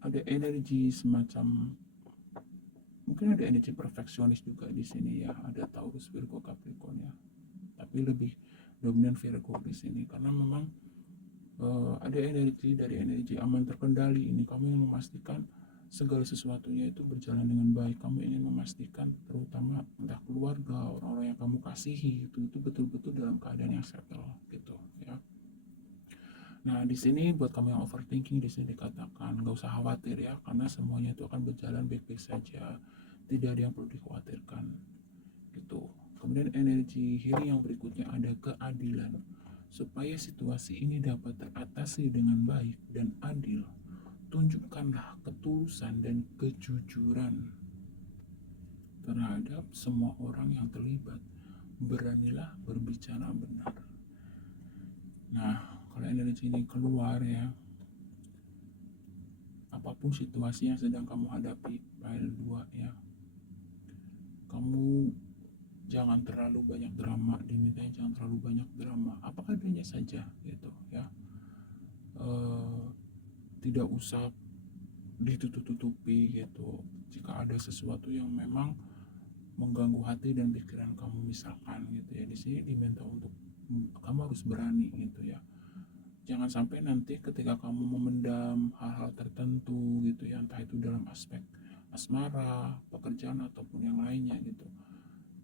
ada energi semacam, mungkin ada energi perfeksionis juga di sini ya. Ada Taurus, Virgo, Capricorn ya, tapi lebih dominan Virgo di sini karena memang ada energi dari energi aman terkendali ini. Kamu ingin memastikan segala sesuatunya itu berjalan dengan baik. Kamu ingin memastikan terutama entah keluarga, orang-orang yang kamu kasihi itu betul-betul dalam keadaan yang settle gitu ya. Nah, di sini buat kamu yang overthinking, di sini dikatakan nggak usah khawatir ya, karena semuanya itu akan berjalan baik-baik saja. Tidak ada yang perlu dikhawatirkan gitu. Kemudian energi healing yang berikutnya ada keadilan. Supaya situasi ini dapat teratasi dengan baik dan adil, tunjukkanlah ketulusan dan kejujuran terhadap semua orang yang terlibat. Beranilah berbicara benar. Nah, kalau energi ini keluar ya, apapun situasi yang sedang kamu hadapi, file 2 ya, kamu jangan terlalu banyak drama, dimintanya jangan terlalu banyak drama, apa adanya saja gitu ya. Tidak usah ditutup-tutupi gitu. Jika ada sesuatu yang memang mengganggu hati dan pikiran kamu misalkan gitu ya, di sini diminta untuk kamu harus berani gitu ya. Jangan sampai nanti ketika kamu memendam hal-hal tertentu gitu ya, entah itu dalam aspek asmara, pekerjaan ataupun yang lainnya gitu,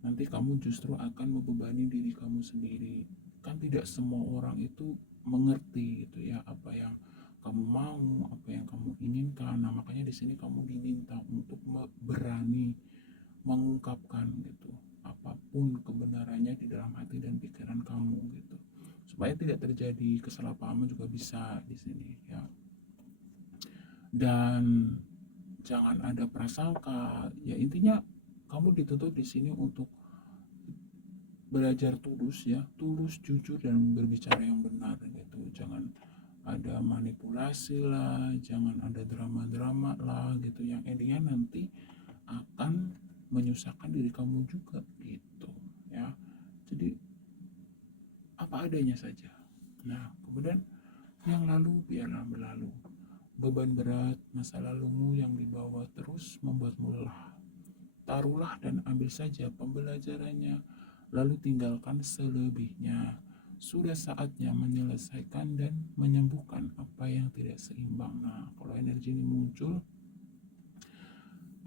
nanti kamu justru akan membebani diri kamu sendiri. Kan tidak semua orang itu mengerti gitu ya apa yang kamu mau, apa yang kamu inginkan. Nah, makanya di sini kamu diminta untuk berani mengungkapkan gitu apapun kebenarannya di dalam hati dan pikiran kamu gitu, supaya tidak terjadi kesalahpahaman juga bisa di sini ya. Dan jangan ada prasangka ya, intinya kamu dituntut di sini untuk belajar tulus ya, tulus, jujur, dan berbicara yang benar gitu. Jangan ada manipulasi lah, jangan ada drama-drama lah gitu, yang endingnya nanti akan menyusahkan diri kamu juga gitu ya. Jadi apa adanya saja. Nah, kemudian yang lalu biarlah berlalu. Beban berat masa lalumu yang dibawa terus membuatmu lelah. Taruhlah dan ambil saja pembelajarannya, lalu tinggalkan selebihnya. Sudah saatnya menyelesaikan dan menyembuhkan apa yang tidak seimbang. Nah, kalau energi ini muncul,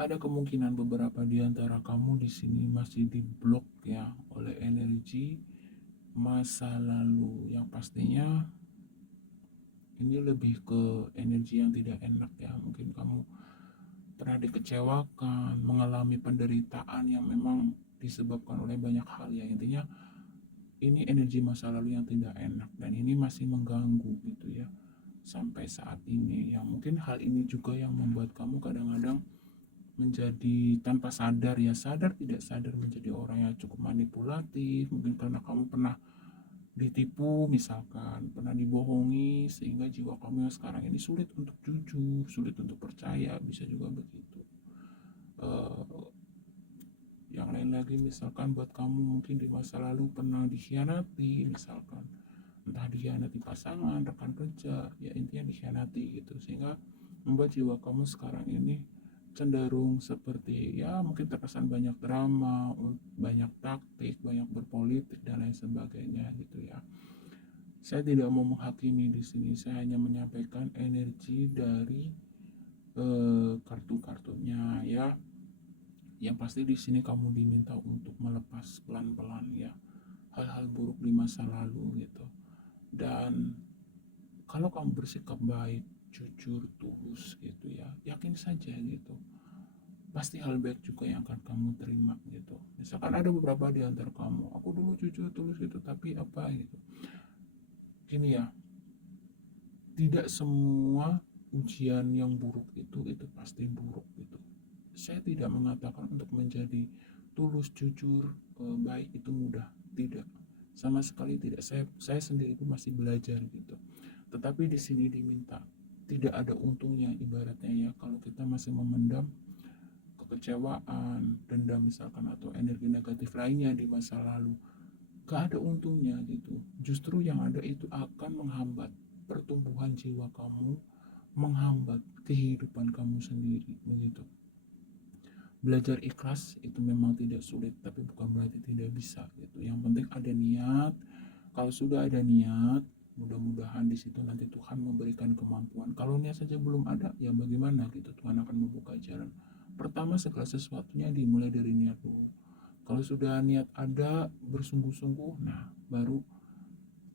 ada kemungkinan beberapa di antara kamu di sini masih diblok ya oleh energi masa lalu, yang pastinya ini lebih ke energi yang tidak enak ya. Mungkin kamu pernah dikecewakan, mengalami penderitaan yang memang disebabkan oleh banyak hal ya. Intinya ini energi masa lalu yang tidak enak dan ini masih mengganggu gitu ya sampai saat ini ya. Mungkin hal ini juga yang membuat kamu kadang-kadang menjadi tanpa sadar ya, sadar tidak sadar menjadi orang yang cukup manipulatif. Mungkin karena kamu pernah ditipu misalkan, pernah dibohongi, sehingga jiwa kamu yang sekarang ini sulit untuk jujur, sulit untuk percaya, bisa juga begitu. Yang lain lagi misalkan buat kamu mungkin di masa lalu pernah dikhianati misalkan, entah dikhianati pasangan, rekan kerja, ya intinya dikhianati gitu, sehingga membuat jiwa kamu sekarang ini cenderung seperti ya mungkin terkesan banyak drama, banyak taktik, banyak berpolitik dan lain sebagainya gitu ya. Saya tidak mau menghakimi di sini, saya hanya menyampaikan energi dari kartu-kartunya ya. Yang pasti di sini kamu diminta untuk melepas pelan-pelan ya hal-hal buruk di masa lalu gitu. Dan kalau kamu bersikap baik, jujur, tulus gitu ya, yakin saja gitu, pasti hal baik juga yang akan kamu terima gitu. Misalkan ada beberapa di antara kamu, aku dulu jujur tulus gitu, tapi apa gitu, gini ya, tidak semua ujian yang buruk itu pasti buruk gitu. Saya tidak mengatakan untuk menjadi tulus, jujur, baik itu mudah. Tidak, sama sekali tidak. Saya sendiri pun masih belajar gitu. Tetapi di sini diminta, tidak ada untungnya ibaratnya ya kalau kita masih memendam kekecewaan, dendam misalkan, atau energi negatif lainnya di masa lalu. Gak ada untungnya gitu. Justru yang ada itu akan menghambat pertumbuhan jiwa kamu, menghambat kehidupan kamu sendiri begitu. Belajar ikhlas itu memang tidak sulit, tapi bukan berarti tidak bisa gitu. Yang penting ada niat. Kalau sudah ada niat, mudah-mudahan di situ nanti Tuhan memberikan kemampuan. Kalau niat saja belum ada, ya bagaimana gitu, Tuhan akan membuka jalan. Pertama, segala sesuatunya dimulai dari niat dulu. Kalau sudah niat ada, bersungguh-sungguh, nah baru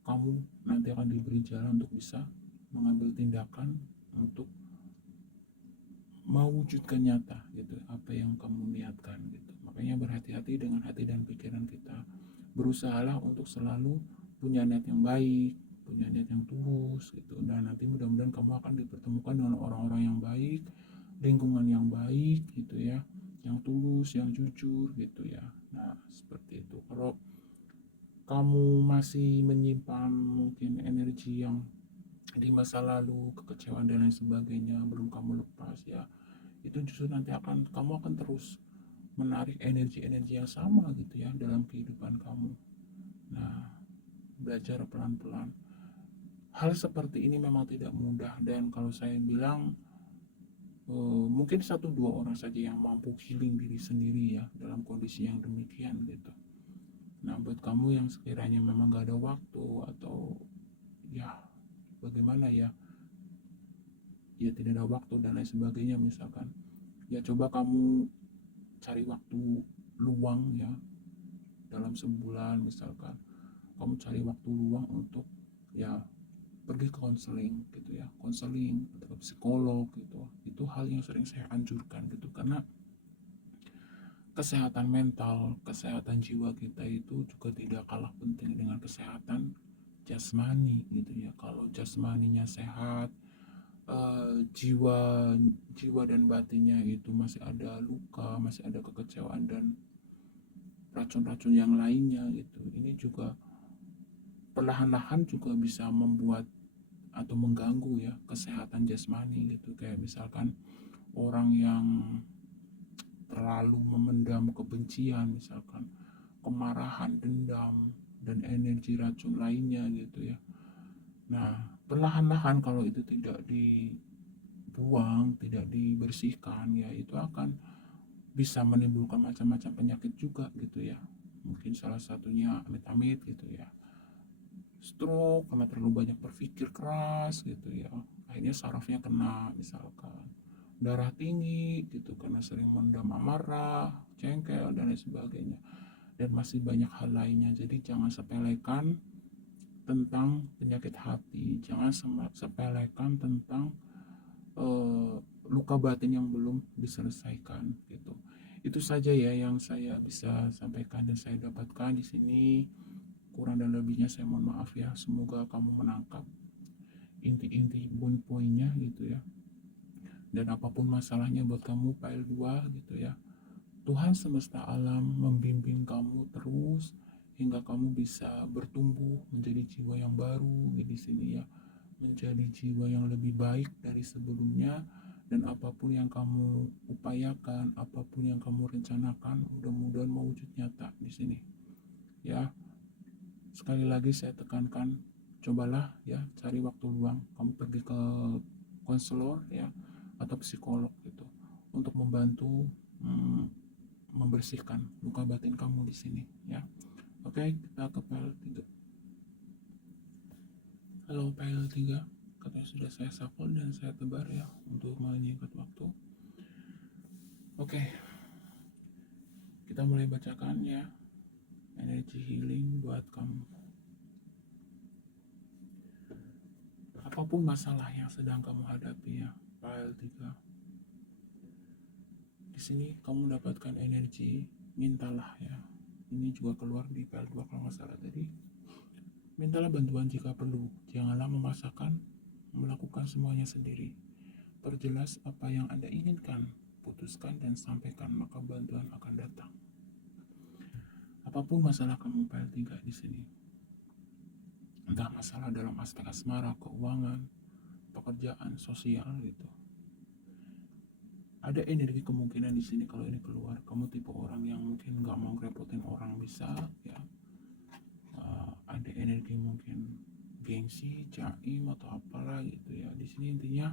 kamu nanti akan diberi jalan untuk bisa mengambil tindakan untuk mewujudkan nyata gitu apa yang kamu niatkan gitu. Makanya berhati-hati dengan hati dan pikiran kita. Berusahalah untuk selalu punya niat yang baik, punya niat yang tulus gitu. Dan nanti mudah-mudahan kamu akan dipertemukan dengan orang-orang yang baik, lingkungan yang baik gitu ya, yang tulus, yang jujur gitu ya. Nah, seperti itu. Kalau kamu masih menyimpan mungkin energi yang di masa lalu, kekecewaan dan lain sebagainya belum kamu lepas ya, itu justru nanti kamu akan terus menarik energi-energi yang sama gitu ya dalam kehidupan kamu. Nah, belajar pelan-pelan. Hal seperti ini memang tidak mudah, dan kalau saya bilang mungkin 1-2 orang saja yang mampu healing diri sendiri ya dalam kondisi yang demikian gitu. Nah, buat kamu yang sekiranya memang gak ada waktu atau ya bagaimana ya, ya tidak ada waktu dan lain sebagainya misalkan, ya coba kamu cari waktu luang ya dalam sebulan misalkan, kamu cari waktu luang untuk ya pergi ke konseling gitu ya, konseling atau psikolog gitu. Itu hal yang sering saya anjurkan gitu, karena kesehatan mental, kesehatan jiwa kita itu juga tidak kalah penting dengan kesehatan jasmani gitu ya. Kalau jasmaninya sehat, jiwa jiwa dan batinnya itu masih ada luka, masih ada kekecewaan dan racun-racun yang lainnya gitu. Ini juga perlahan-lahan juga bisa membuat atau mengganggu ya kesehatan jasmani gitu. Kayak misalkan orang yang terlalu memendam kebencian misalkan, kemarahan, dendam, dan energi racun lainnya gitu ya. Nah, perlahan-lahan kalau itu tidak dibuang, tidak dibersihkan ya, itu akan bisa menimbulkan macam-macam penyakit juga gitu ya. Mungkin salah satunya amit-amit gitu ya, stroke karena terlalu banyak berpikir keras gitu ya. Akhirnya sarafnya kena misalkan, darah tinggi gitu karena sering mendam amarah, jengkel dan lain sebagainya. Dan masih banyak hal lainnya. Jadi jangan sepelekan tentang penyakit hati, jangan sepelekan tentang luka batin yang belum diselesaikan gitu. Itu saja ya yang saya bisa sampaikan dan saya dapatkan di sini. Kurang dan lebihnya saya mohon maaf ya. Semoga kamu menangkap inti-inti poin-poinnya gitu ya. Dan apapun masalahnya buat kamu file 2 gitu ya, Tuhan semesta alam membimbing kamu terus hingga kamu bisa bertumbuh menjadi jiwa yang baru di sini ya, menjadi jiwa yang lebih baik dari sebelumnya. Dan apapun yang kamu upayakan, apapun yang kamu rencanakan, mudah-mudahan mewujud nyata di sini ya. Sekali lagi saya tekankan, cobalah ya cari waktu luang, kamu pergi ke konselor ya atau psikolog gitu untuk membantu membersihkan luka batin kamu di sini ya. Oke, kita ke file 3. Halo file 3, katanya sudah saya shuffle dan saya tebar ya untuk menyingkat waktu. Oke, kita mulai bacakan ya energi healing buat kamu. Apapun masalah yang sedang kamu hadapi ya, file 3. Di sini kamu mendapatkan energi, mintalah ya. Ini juga keluar di file 2 kalau nggak salah tadi. Mintalah bantuan jika perlu, janganlah memaksakan melakukan semuanya sendiri. Perjelas apa yang Anda inginkan, putuskan dan sampaikan, maka bantuan akan datang. apapun masalah kamu file 3 di sini, entah masalah dalam aspek asmara, keuangan, pekerjaan, sosial gitu, ada energi kemungkinan di sini kalau ini keluar. Kamu tipe orang yang mungkin nggak mau ngerepotin orang, bisa ya. Ada energi mungkin gengsi, jaim atau apalah gitu ya. Di sini intinya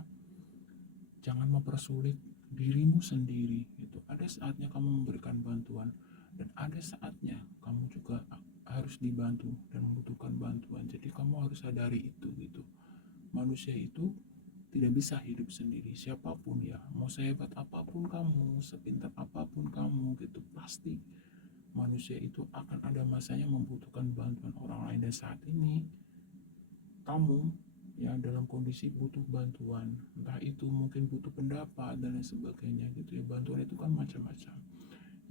jangan mempersulit dirimu sendiri gitu. Ada saatnya kamu memberikan bantuan dan ada saatnya kamu juga harus dibantu dan membutuhkan bantuan. Jadi kamu harus sadari itu gitu. Manusia itu tidak bisa hidup sendiri, siapapun ya, mau sehebat apapun kamu, sepintar apapun kamu gitu, pasti manusia itu akan ada masanya membutuhkan bantuan orang lain. Dan saat ini kamu ya dalam kondisi butuh bantuan, entah itu mungkin butuh pendapat dan lain sebagainya gitu ya. Bantuan itu kan macam-macam.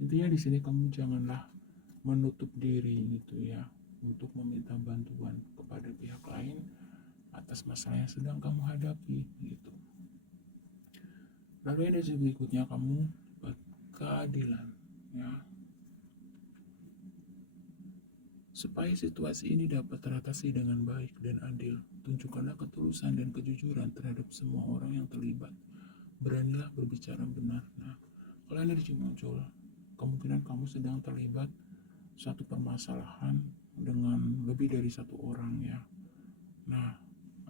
Intinya di sini kamu janganlah menutup diri gitu ya untuk meminta bantuan kepada pihak lain atas masalah yang sedang kamu hadapi gitu. Lalu energi berikutnya kamu dapat keadilan ya. Supaya situasi ini dapat teratasi dengan baik dan adil, tunjukkanlah ketulusan dan kejujuran terhadap semua orang yang terlibat. Beranilah berbicara benar. Nah, kalau energi muncul, kemungkinan kamu sedang terlibat suatu permasalahan dengan lebih dari satu orang ya. Nah,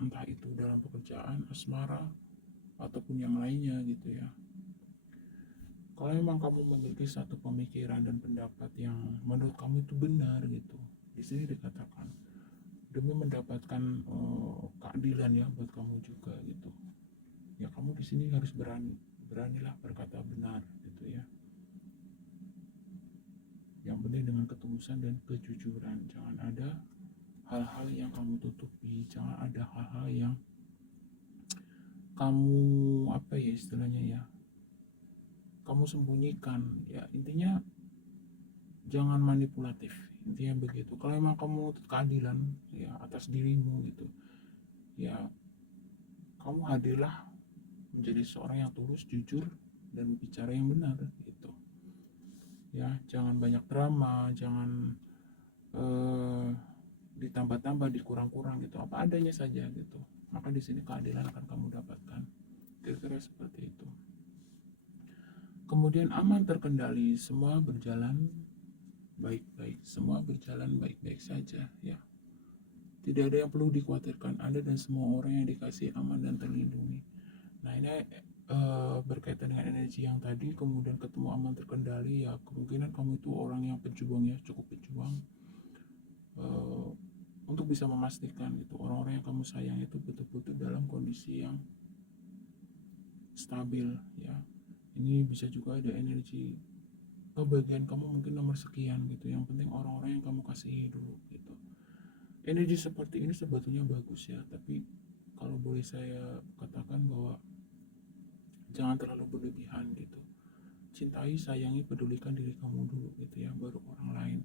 entah itu dalam pekerjaan, asmara, ataupun yang lainnya gitu ya. Kalau memang kamu memiliki satu pemikiran dan pendapat yang menurut kamu itu benar gitu, di sini dikatakan demi mendapatkan keadilan ya buat kamu juga gitu. Ya kamu di sini harus beranilah berkata benar gitu ya. Yang penting dengan ketulusan dan kejujuran, jangan ada hal-hal yang kamu tutupi, jangan ada hal-hal yang kamu apa ya istilahnya ya, kamu sembunyikan ya. Intinya jangan manipulatif, intinya begitu. Kalau memang kamu menuntut keadilan ya atas dirimu gitu ya, kamu hadirlah menjadi seorang yang tulus, jujur, dan bicara yang benar gitu ya. Jangan banyak drama, jangan ditambah-tambah, dikurang-kurang gitu, apa adanya saja gitu. Maka di sini keadilan akan kamu dapatkan, kira-kira seperti itu. Kemudian aman terkendali, semua berjalan baik-baik, semua berjalan baik-baik saja ya. Tidak ada yang perlu dikhawatirkan, Anda dan semua orang yang dikasih aman dan terlindungi. Nah ini berkaitan dengan energi yang tadi, kemudian ketemu aman terkendali ya, kemungkinan kamu itu orang yang pejuang ya, cukup pejuang untuk bisa memastikan gitu orang-orang yang kamu sayang itu betul-betul dalam kondisi yang stabil ya. Ini bisa juga ada energi kebahagiaan kamu mungkin nomor sekian gitu, yang penting orang-orang yang kamu kasihi dulu gitu. Energi seperti ini sebetulnya bagus ya, tapi kalau boleh saya katakan bahwa jangan terlalu berlebihan gitu. Cintai, sayangi, pedulikan diri kamu dulu gitu ya, baru orang lain.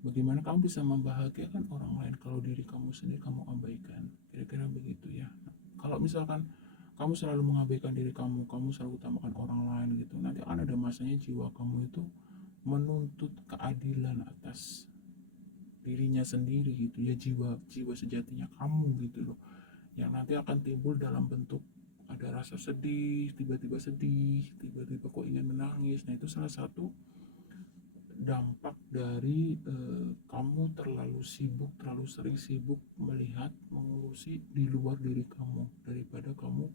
Bagaimana kamu bisa membahagiakan orang lain kalau diri kamu sendiri kamu abaikan, kira-kira begitu ya. Kalau misalkan kamu selalu mengabaikan diri kamu, kamu selalu utamakan orang lain gitu, nanti akan ada masanya jiwa kamu itu menuntut keadilan atas dirinya sendiri gitu ya, jiwa sejatinya kamu gitu loh, yang nanti akan timbul dalam bentuk ada rasa sedih, tiba-tiba kok ingin menangis. Nah itu salah satu dampak dari kamu terlalu sering sibuk melihat, mengurusi di luar diri kamu, daripada kamu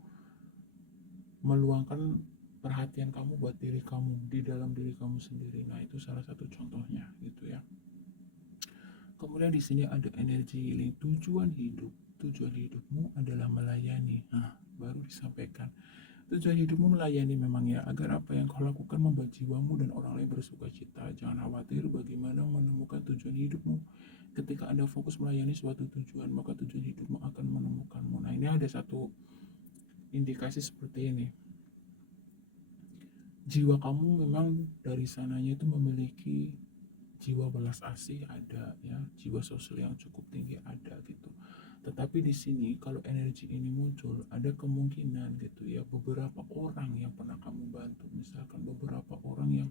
meluangkan perhatian kamu buat diri kamu, di dalam diri kamu sendiri. Nah itu salah satu contohnya gitu ya. Kemudian di sini ada energi healing, tujuan hidupmu adalah melayani. Nah baru disampaikan tujuan hidupmu melayani memang ya, agar apa yang kau lakukan membuat jiwamu dan orang lain bersuka cita. Jangan khawatir bagaimana menemukan tujuan hidupmu. Ketika Anda fokus melayani suatu tujuan, maka tujuan hidupmu akan menemukanmu. Nah ini ada satu indikasi seperti ini. Jiwa kamu memang dari sananya itu memiliki jiwa belas asih ada ya, jiwa sosial yang cukup tinggi ada gitu. Tetapi di sini kalau energi ini muncul, ada kemungkinan gitu ya, beberapa orang yang pernah kamu bantu, misalkan beberapa orang yang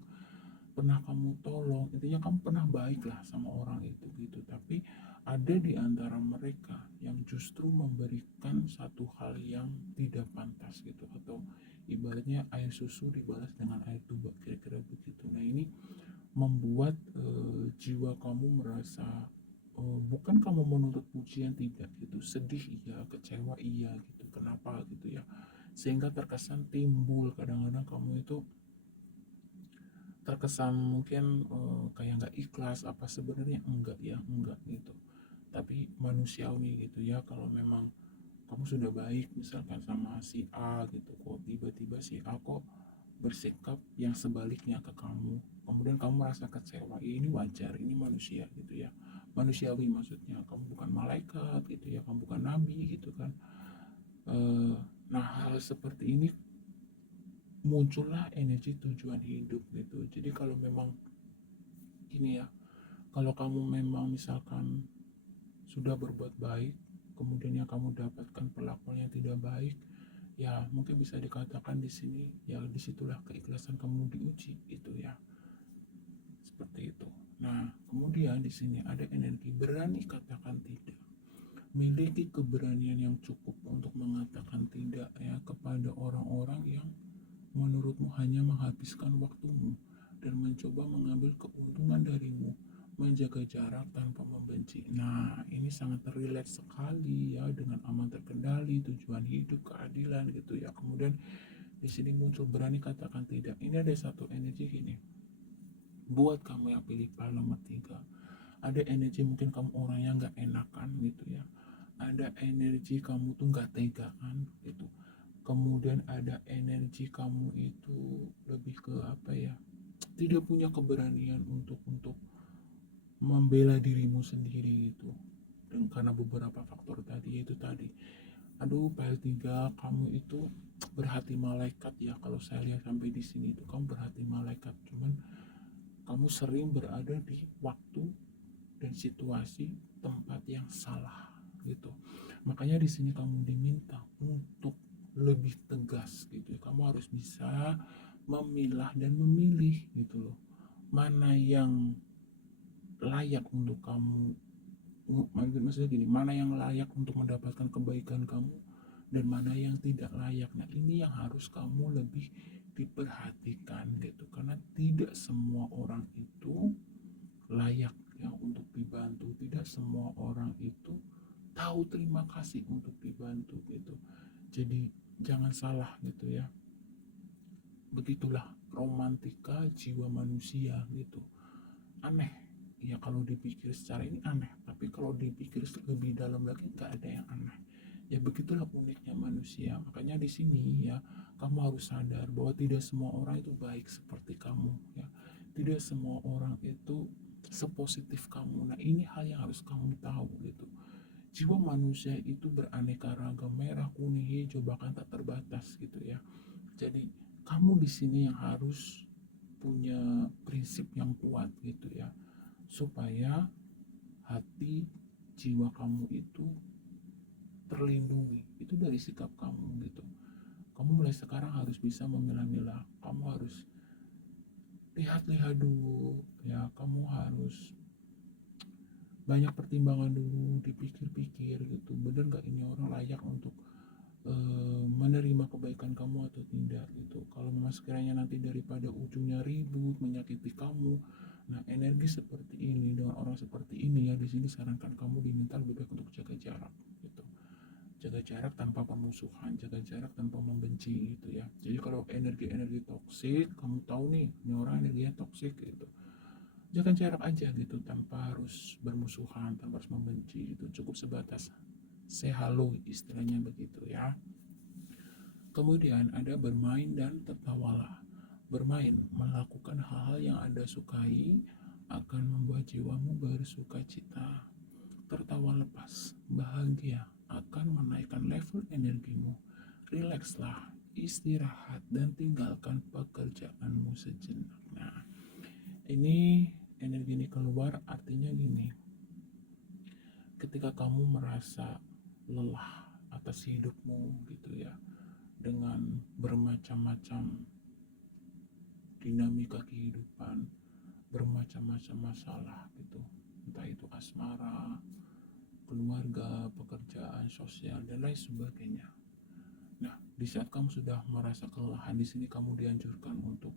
pernah kamu tolong, intinya kamu pernah baik lah sama orang itu gitu. Tapi ada di antara mereka yang justru memberikan satu hal yang tidak pantas gitu, atau ibaratnya air susu dibalas dengan air tuba, kira-kira begitu. Nah ini membuat jiwa kamu merasa bukan kamu menuntut pujian, tidak gitu, sedih iya, kecewa iya gitu, kenapa gitu ya, sehingga terkesan timbul kadang-kadang kamu itu terkesan mungkin kayak nggak ikhlas, apa sebenarnya enggak ya, enggak gitu, tapi manusiawi gitu ya. Kalau memang kamu sudah baik misalkan sama si A gitu, kok tiba-tiba si A kok bersikap yang sebaliknya ke kamu, kemudian kamu merasa kecewa, ya ini wajar, ini manusia gitu ya, manusiawi maksudnya, kamu bukan malaikat gitu ya, kamu bukan nabi gitu kan. Nah hal seperti ini muncullah energi tujuan hidup gitu. Jadi kalau memang gini ya, kalau kamu memang misalkan sudah berbuat baik, kemudian yang kamu dapatkan perlakuan yang tidak baik, ya mungkin bisa dikatakan di sini ya disitulah keikhlasan kamu diuji itu ya, seperti itu. Nah kemudian di sini ada energi berani katakan tidak, miliki keberanian yang cukup untuk mengatakan tidak ya kepada orang-orang yang menurutmu hanya menghabiskan waktumu dan mencoba mengambil keuntungan darimu, menjaga jarak tanpa membenci. Nah, ini sangat relate sekali ya dengan aman terkendali, tujuan hidup, keadilan gitu ya. Kemudian di sini muncul berani katakan tidak. Ini ada satu energi gini. Buat kamu yang pilih file nomor 3, ada energi mungkin kamu orangnya nggak enakan gitu ya. Ada energi kamu tuh nggak tegaan gitu. Kemudian ada energi kamu itu lebih ke apa ya, tidak punya keberanian untuk membela dirimu sendiri gitu, dan karena beberapa faktor tadi, yaitu tadi, aduh file 3 kamu itu berhati malaikat ya, kalau saya lihat sampai di sini itu kamu berhati malaikat, cuman kamu sering berada di waktu dan situasi tempat yang salah gitu. Makanya di sini kamu diminta untuk lebih tegas gitu. Kamu harus bisa memilah dan memilih gitu loh. Mana yang layak untuk kamu, maksudnya gini, mana yang layak untuk mendapatkan kebaikan kamu dan mana yang tidak layak. Nah ini yang harus kamu lebih diperhatikan gitu, karena tidak semua orang itu layak ya untuk dibantu, tidak semua orang itu tahu terima kasih untuk dibantu gitu. Jadi jangan salah gitu ya, begitulah romantika jiwa manusia gitu. Aneh ya kalau dipikir secara ini aneh, tapi kalau dipikir lebih dalam lagi nggak ada yang aneh. Ya begitulah uniknya manusia. Makanya di sini ya kamu harus sadar bahwa tidak semua orang itu baik seperti kamu ya. Tidak semua orang itu sepositif kamu. Nah ini hal yang harus kamu tahu gitu. Jiwa manusia itu beraneka ragam, merah, kuning, hijau, bahkan tak terbatas gitu ya. Jadi kamu di sini yang harus punya prinsip yang kuat gitu ya, supaya hati jiwa kamu itu terlindungi. Itu dari sikap kamu gitu. Kamu mulai sekarang harus bisa memilah-milah. Kamu harus lihat-lihat dulu ya, kamu harus banyak pertimbangan dulu, dipikir-pikir gitu, bener gak ini orang layak untuk menerima kebaikan kamu atau tidak gitu. Kalau memang sekiranya nanti daripada ujungnya ribut, menyakiti kamu, nah energi seperti ini dengan orang seperti ini ya, di sini sarankan kamu diminta lebih baik untuk jaga jarak gitu. Jaga jarak tanpa pemusuhan, jaga jarak tanpa membenci gitu ya. Jadi kalau energi-energi toksik, kamu tahu nih ini orang energinya toksik gitu, jaga jarak aja gitu, tanpa harus bermusuhan, tanpa harus membenci gitu, cukup sebatas say hello istilahnya begitu ya. Kemudian ada bermain dan tertawalah. Bermain, melakukan hal-hal yang Anda sukai akan membuat jiwamu bersuka cita. Tertawa lepas, bahagia akan menaikkan level energimu. Rilekslah, istirahat dan tinggalkan pekerjaanmu sejenak. Nah, ini energi ini keluar artinya gini. Ketika kamu merasa lelah atas hidupmu gitu ya, dengan bermacam-macam dinamika kehidupan, bermacam-macam masalah gitu, entah itu asmara, keluarga, pekerjaan, sosial, dan lain sebagainya. Nah, di saat kamu sudah merasa kelelahan, di sini kamu dianjurkan untuk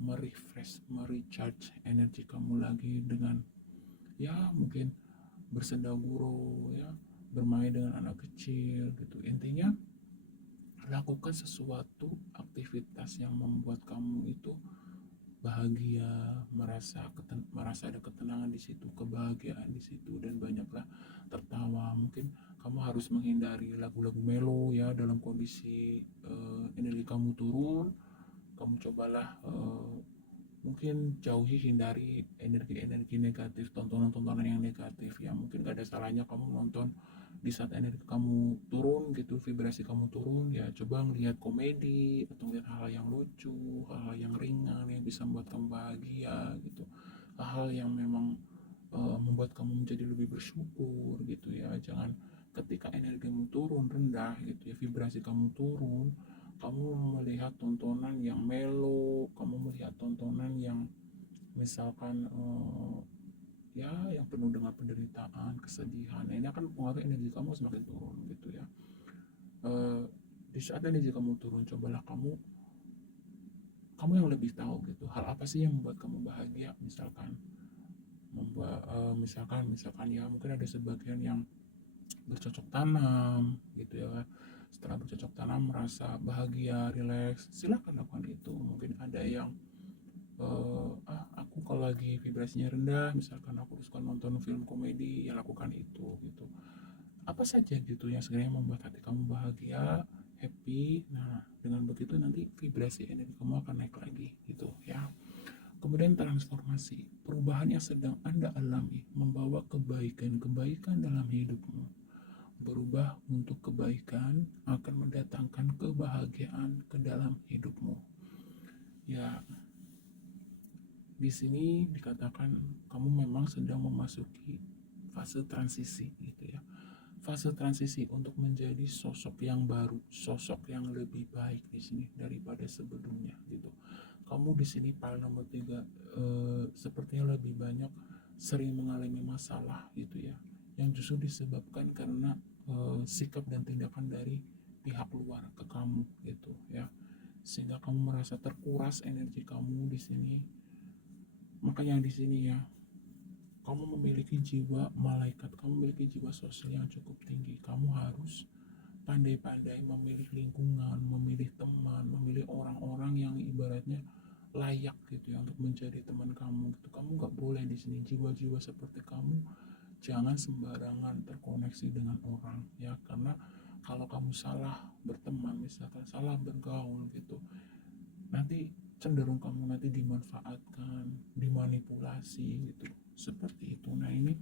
merecharge energi kamu lagi dengan ya mungkin bersenda gurau ya, bermain dengan anak kecil gitu. Intinya lakukan sesuatu aktivitas yang membuat kamu itu bahagia, merasa ada ketenangan di situ, kebahagiaan di situ, dan banyaklah tertawa. Mungkin kamu harus menghindari lagu-lagu melo ya dalam kondisi energi kamu turun. Kamu cobalah mungkin hindari energi-energi negatif, tontonan-tontonan yang negatif ya. Mungkin gak ada salahnya kamu nonton di saat energi kamu turun gitu, vibrasi kamu turun ya, coba ngelihat komedi atau ngelihat hal-hal yang lucu, hal-hal yang ringan yang bisa membuat kamu bahagia gitu, hal-hal yang memang membuat kamu menjadi lebih bersyukur gitu ya. Jangan ketika energimu turun rendah gitu ya, vibrasi kamu turun, kamu melihat tontonan yang melo, kamu melihat tontonan yang misalkan ya yang penuh dengan penderitaan, kesedihan. Nah, ini akan mempengaruhi energi kamu semakin turun gitu ya. Di saat energi kamu turun, cobalah kamu yang lebih tahu gitu, hal apa sih yang membuat kamu bahagia. Misalkan ya mungkin ada sebagian yang bercocok tanam gitu ya. Setelah bercocok tanam merasa bahagia, rileks, silakan lakukan itu. Mungkin ada yang aku kalau lagi vibrasinya rendah, misalkan aku suka nonton film komedi, ya lakukan itu gitu. Apa saja gitu yang sebenarnya membuat hati kamu bahagia, happy. Nah, dengan begitu nanti vibrasi energi kamu akan naik lagi gitu ya. Kemudian transformasi, perubahan yang sedang Anda alami membawa kebaikan-kebaikan dalam hidupmu. Berubah untuk kebaikan akan mendatangkan kebahagiaan ke dalam hidupmu. Ya, di sini dikatakan kamu memang sedang memasuki fase transisi gitu ya. Fase transisi untuk menjadi sosok yang baru, sosok yang lebih baik di sini daripada sebelumnya gitu. Kamu di sini file nomor 3 sepertinya lebih banyak sering mengalami masalah gitu ya, yang justru disebabkan karena sikap dan tindakan dari pihak luar ke kamu gitu ya, sehingga kamu merasa terkuras energi kamu di sini. Makanya di sini ya, kamu memiliki jiwa malaikat, kamu memiliki jiwa sosial yang cukup tinggi. Kamu harus pandai-pandai memilih lingkungan, memilih teman, memilih orang-orang yang ibaratnya layak gitu ya untuk menjadi teman kamu gitu. Kamu nggak boleh di sini, jiwa-jiwa seperti kamu jangan sembarangan terkoneksi dengan orang ya, karena kalau kamu salah berteman, misalkan salah bergaul gitu, nanti cenderung kamu nanti dimanfaatkan, dimanipulasi gitu, seperti itu. Nah, ini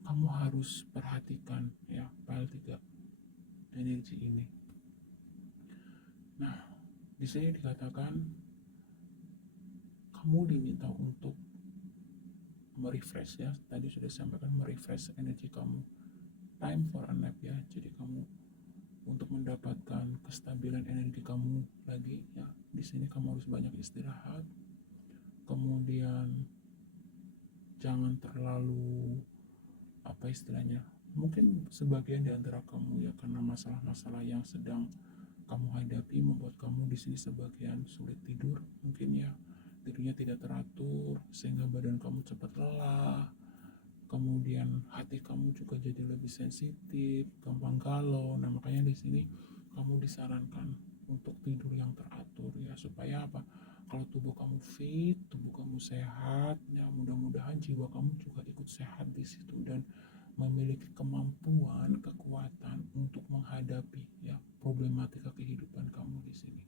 kamu harus perhatikan ya, file 3 energi ini. Nah, di sini dikatakan kamu diminta untuk merefresh ya, tadi sudah sampaikan, merefresh energi kamu, time for a nap ya. Jadi kamu untuk mendapatkan kestabilan energi kamu lagi ya, di sini kamu harus banyak istirahat. Kemudian jangan terlalu apa istilahnya, mungkin sebagian di antara kamu ya karena masalah-masalah yang sedang kamu hadapi membuat kamu di sini sebagian sulit tidur, mungkin ya tidurnya tidak teratur sehingga badan kamu cepat lelah. Kemudian hati kamu juga jadi lebih sensitif, gampang galau. Nah, makanya di sini kamu disarankan untuk tidur yang teratur ya, supaya apa? Kalau tubuh kamu fit, tubuh kamu sehat, ya mudah-mudahan jiwa kamu juga ikut sehat di situ dan memiliki kemampuan, kekuatan untuk menghadapi ya problematika kehidupan kamu di sini.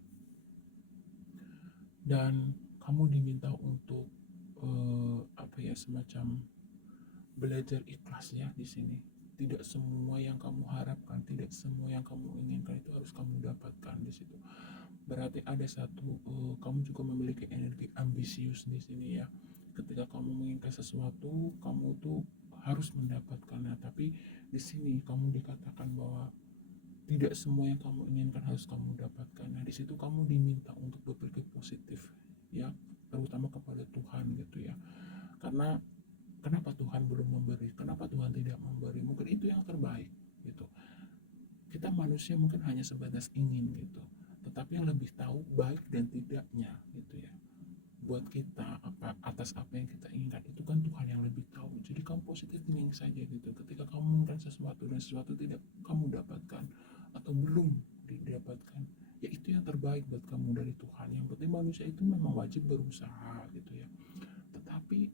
Dan kamu diminta untuk apa ya, semacam belajar ikhlas ya di sini. Tidak semua yang kamu harapkan, tidak semua yang kamu inginkan itu harus kamu dapatkan di situ. Berarti ada satu, kamu juga memiliki energi ambisius di sini ya. Ketika kamu menginginkan sesuatu, kamu tuh harus mendapatkannya. Tapi di sini kamu dikatakan bahwa tidak semua yang kamu inginkan harus kamu dapatkan. Nah, di situ kamu diminta untuk berpikir positif ya. terutama kepada Tuhan gitu ya. Karena kenapa Tuhan belum memberi, kenapa Tuhan tidak memberi, mungkin itu yang terbaik gitu. Kita manusia mungkin hanya sebatas ingin gitu, tetapi yang lebih tahu baik dan tidaknya gitu ya buat kita, atas apa yang kita inginkan itu kan Tuhan yang lebih tahu. Jadi kamu positif thinking saja gitu. Ketika kamu menginginkan sesuatu dan sesuatu tidak kamu dapatkan atau belum didapatkan, ya itu yang terbaik buat kamu dari Tuhan. Yang penting manusia itu memang wajib berusaha gitu ya, tetapi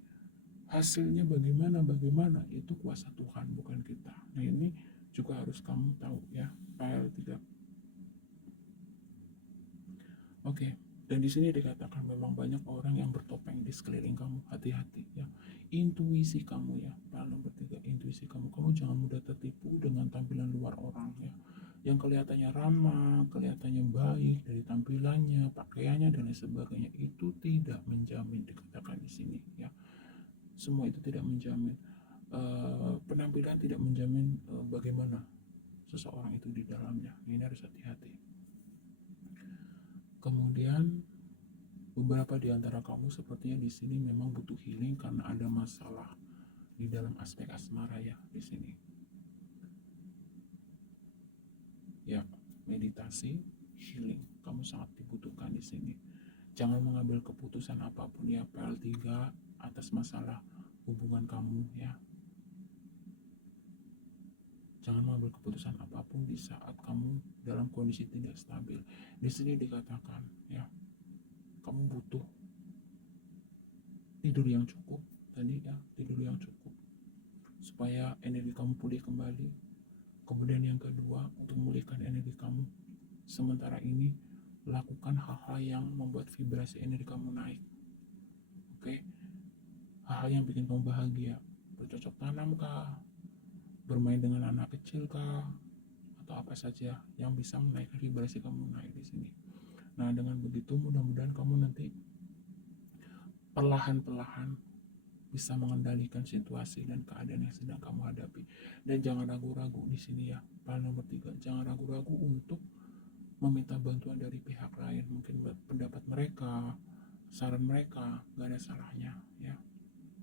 hasilnya bagaimana itu kuasa Tuhan, bukan kita. Nah ini juga harus kamu tahu ya, PL3. Oke, dan di sini dikatakan memang banyak orang yang bertopeng di sekeliling kamu. Hati-hati ya. Intuisi kamu ya, PL nomor 3, intuisi kamu. Kamu jangan mudah tertipu dengan tampilan luar orang ya. Yang kelihatannya ramah, kelihatannya baik dari tampilannya, pakaiannya dan lain sebagainya, itu tidak menjamin, dikatakan di sini ya. Semua itu tidak menjamin. Penampilan tidak menjamin bagaimana seseorang itu di dalamnya. Ini harus hati-hati. Kemudian beberapa di antara kamu sepertinya di sini memang butuh healing karena ada masalah di dalam aspek asmara ya di sini. Ya, meditasi, healing, kamu sangat dibutuhkan di sini. Jangan mengambil keputusan apapun ya PL3 atas masalah hubungan kamu ya. Jangan mengambil keputusan apapun di saat kamu dalam kondisi tidak stabil. Di sini dikatakan ya, kamu butuh tidur yang cukup tadi ya, tidur yang cukup supaya energi kamu pulih kembali. Kemudian yang kedua, untuk memulihkan energi kamu sementara ini, lakukan hal-hal yang membuat vibrasi energi kamu naik. Oke, hal-hal yang bikin kamu bahagia, bercocok tanam kah, bermain dengan anak kecil kah, atau apa saja yang bisa menaikkan vibrasi kamu naik di sini. Nah, dengan begitu mudah-mudahan kamu nanti perlahan-perlahan bisa mengendalikan situasi dan keadaan yang sedang kamu hadapi. Dan jangan ragu-ragu di sini ya, PL nomor 3, jangan ragu-ragu untuk meminta bantuan dari pihak lain. Mungkin pendapat mereka, saran mereka, gak ada salahnya ya.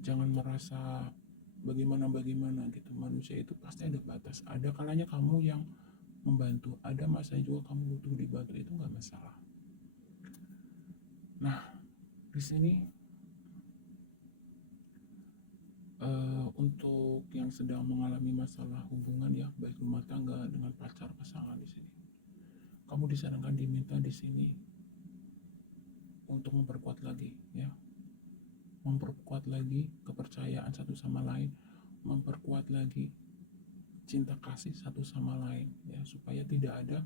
Jangan merasa bagaimana gitu. Manusia itu pasti ada batas. Ada kalanya kamu yang membantu, ada masa juga kamu butuh dibantu, itu gak masalah. Nah, di sini untuk yang sedang mengalami masalah hubungan ya, baik rumah tangga dengan pacar, pasangan, di sini kamu disarankan diminta di sini untuk memperkuat lagi ya, memperkuat lagi kepercayaan satu sama lain, memperkuat lagi cinta kasih satu sama lain ya, supaya tidak ada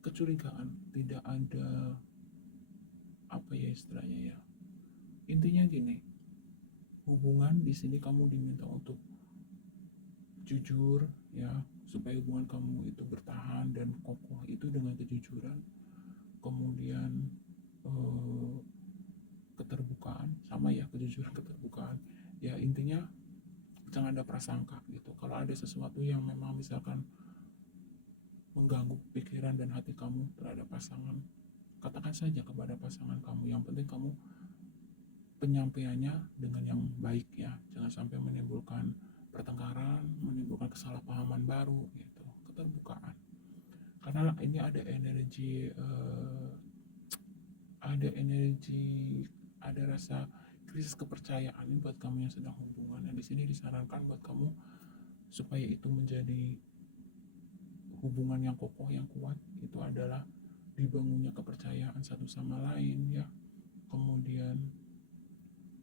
kecurigaan, tidak ada apa ya istilahnya ya. Intinya gini, hubungan di sini kamu diminta untuk jujur ya, supaya hubungan kamu itu bertahan dan kokoh itu dengan kejujuran. Kemudian keterbukaan, sama ya, kejujuran, keterbukaan ya. Intinya jangan ada prasangka gitu. Kalau ada sesuatu yang memang misalkan mengganggu pikiran dan hati kamu terhadap pasangan, katakan saja kepada pasangan kamu. Yang penting kamu penyampaiannya dengan yang baik ya, jangan sampai menimbulkan pertengkaran, menimbulkan kesalahpahaman baru gitu. Keterbukaan, karena ini ada energi ada rasa krisis kepercayaan ini buat kamu yang sedang hubungan. Dan di sini disarankan buat kamu supaya itu menjadi hubungan yang kokoh, yang kuat, itu adalah dibangunnya kepercayaan satu sama lain ya. Kemudian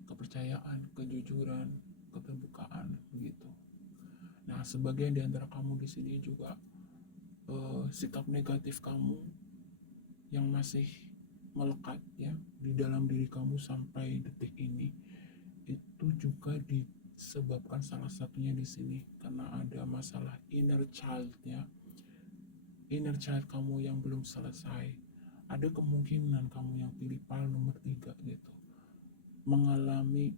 kepercayaan, kejujuran, keterbukaan begitu. Nah, sebagian di antara kamu di sini juga sikap negatif kamu yang masih melekat ya di dalam diri kamu sampai detik ini, itu juga disebabkan salah satunya di sini karena ada masalah inner child ya, inner child kamu yang belum selesai. Ada kemungkinan kamu yang pilih PL nomor 3 gitu, mengalami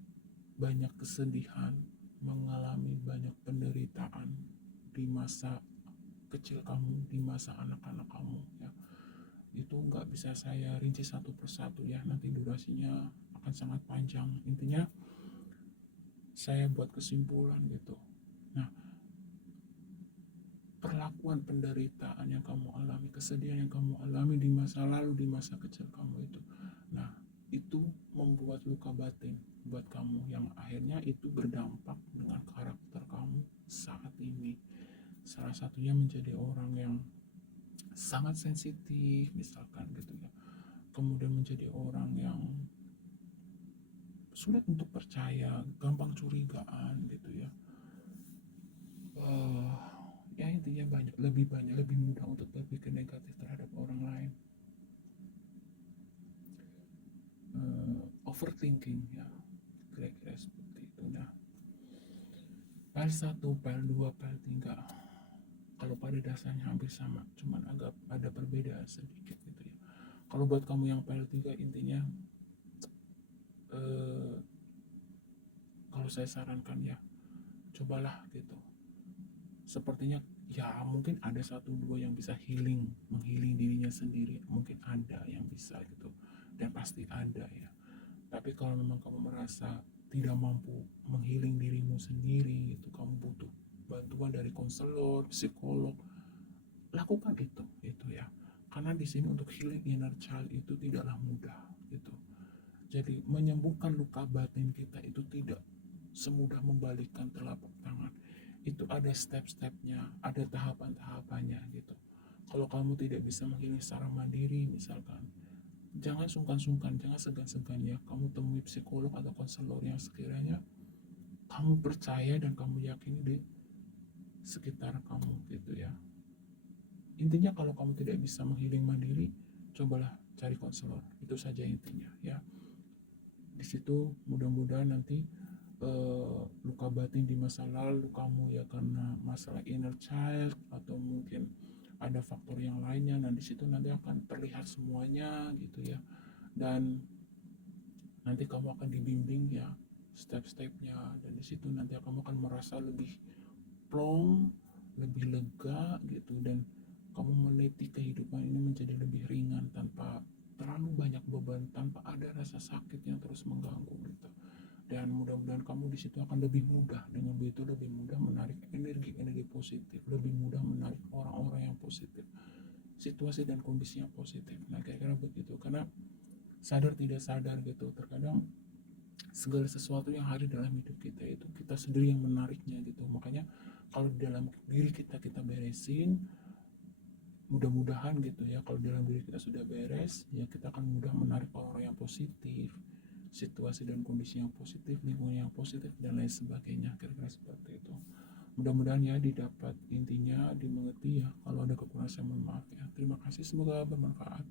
banyak kesedihan, mengalami banyak penderitaan di masa kecil kamu, di masa anak-anak kamu ya. itu nggak bisa saya rinci satu persatu ya, nanti durasinya akan sangat panjang. Intinya saya buat kesimpulan gitu. Nah, perlakuan penderitaan yang kamu alami, kesedihan yang kamu alami di masa lalu, di masa kecil kamu itu, nah itu membuat luka batin buat kamu yang akhirnya itu berdampak dengan karakter kamu saat ini. Salah satunya menjadi orang yang sangat sensitif misalkan gitu ya, kemudian menjadi orang yang sulit untuk percaya, gampang curigaan gitu ya. Eh, ya intinya lebih mudah untuk berpikir negatif terhadap orang lain. Overthinking ya, kira-kira seperti itu. Nah, file 1, file 2, file 3 kalau pada dasarnya hampir sama, cuman agak ada perbedaan sedikit gitu ya. Kalau buat kamu yang file 3, intinya eh, kalau saya sarankan ya, cobalah gitu. Sepertinya ya mungkin ada satu dua yang bisa menghealing dirinya sendiri, mungkin ada yang bisa gitu, dan pasti ada ya. Tapi kalau memang kamu merasa tidak mampu menghealing dirimu sendiri, itu kamu butuh bantuan dari konselor, psikolog, lakukan itu ya. Karena di sini untuk healing inner child itu tidaklah mudah gitu. Jadi menyembuhkan luka batin kita itu tidak semudah membalikkan telapak tangan. Itu ada step-stepnya, ada tahapan-tahapannya gitu. Kalau kamu tidak bisa menghealing secara mandiri misalkan, jangan sungkan-sungkan, jangan segan-segan ya, kamu temui psikolog atau konselor yang sekiranya kamu percaya dan kamu yakini di sekitar kamu gitu ya. Intinya kalau kamu tidak bisa menghealing mandiri, cobalah cari konselor, itu saja intinya ya. Di situ mudah-mudahan nanti luka batin di masa lalu kamu ya karena masalah inner child atau mungkin ada faktor yang lainnya, nah di situ nanti akan terlihat semuanya gitu ya. Dan nanti kamu akan dibimbing ya step-stepnya, dan di situ nanti kamu akan merasa lebih plong, lebih lega gitu, dan kamu meniti kehidupan ini menjadi lebih ringan tanpa terlalu banyak beban, tanpa ada rasa sakit yang terus mengganggu gitu. Dan mudah-mudahan kamu di situ akan lebih mudah, dengan begitu lebih mudah menarik energi-energi positif, lebih mudah menarik orang-orang yang positif, situasi dan kondisi yang positif. Nah kira-kira begitu, karena sadar tidak sadar gitu terkadang segala sesuatu yang hadir dalam hidup kita itu kita sendiri yang menariknya gitu. Makanya kalau di dalam diri kita beresin, mudah-mudahan gitu ya, kalau dalam diri kita sudah beres ya, kita akan mudah menarik orang yang positif, situasi dan kondisi yang positif, lingkungan yang positif, dan lain sebagainya. Kira-kira seperti itu. Mudah-mudahan ya didapat intinya, dimengerti ya. Kalau ada kekurangan saya mohon maaf ya. Terima kasih, semoga bermanfaat.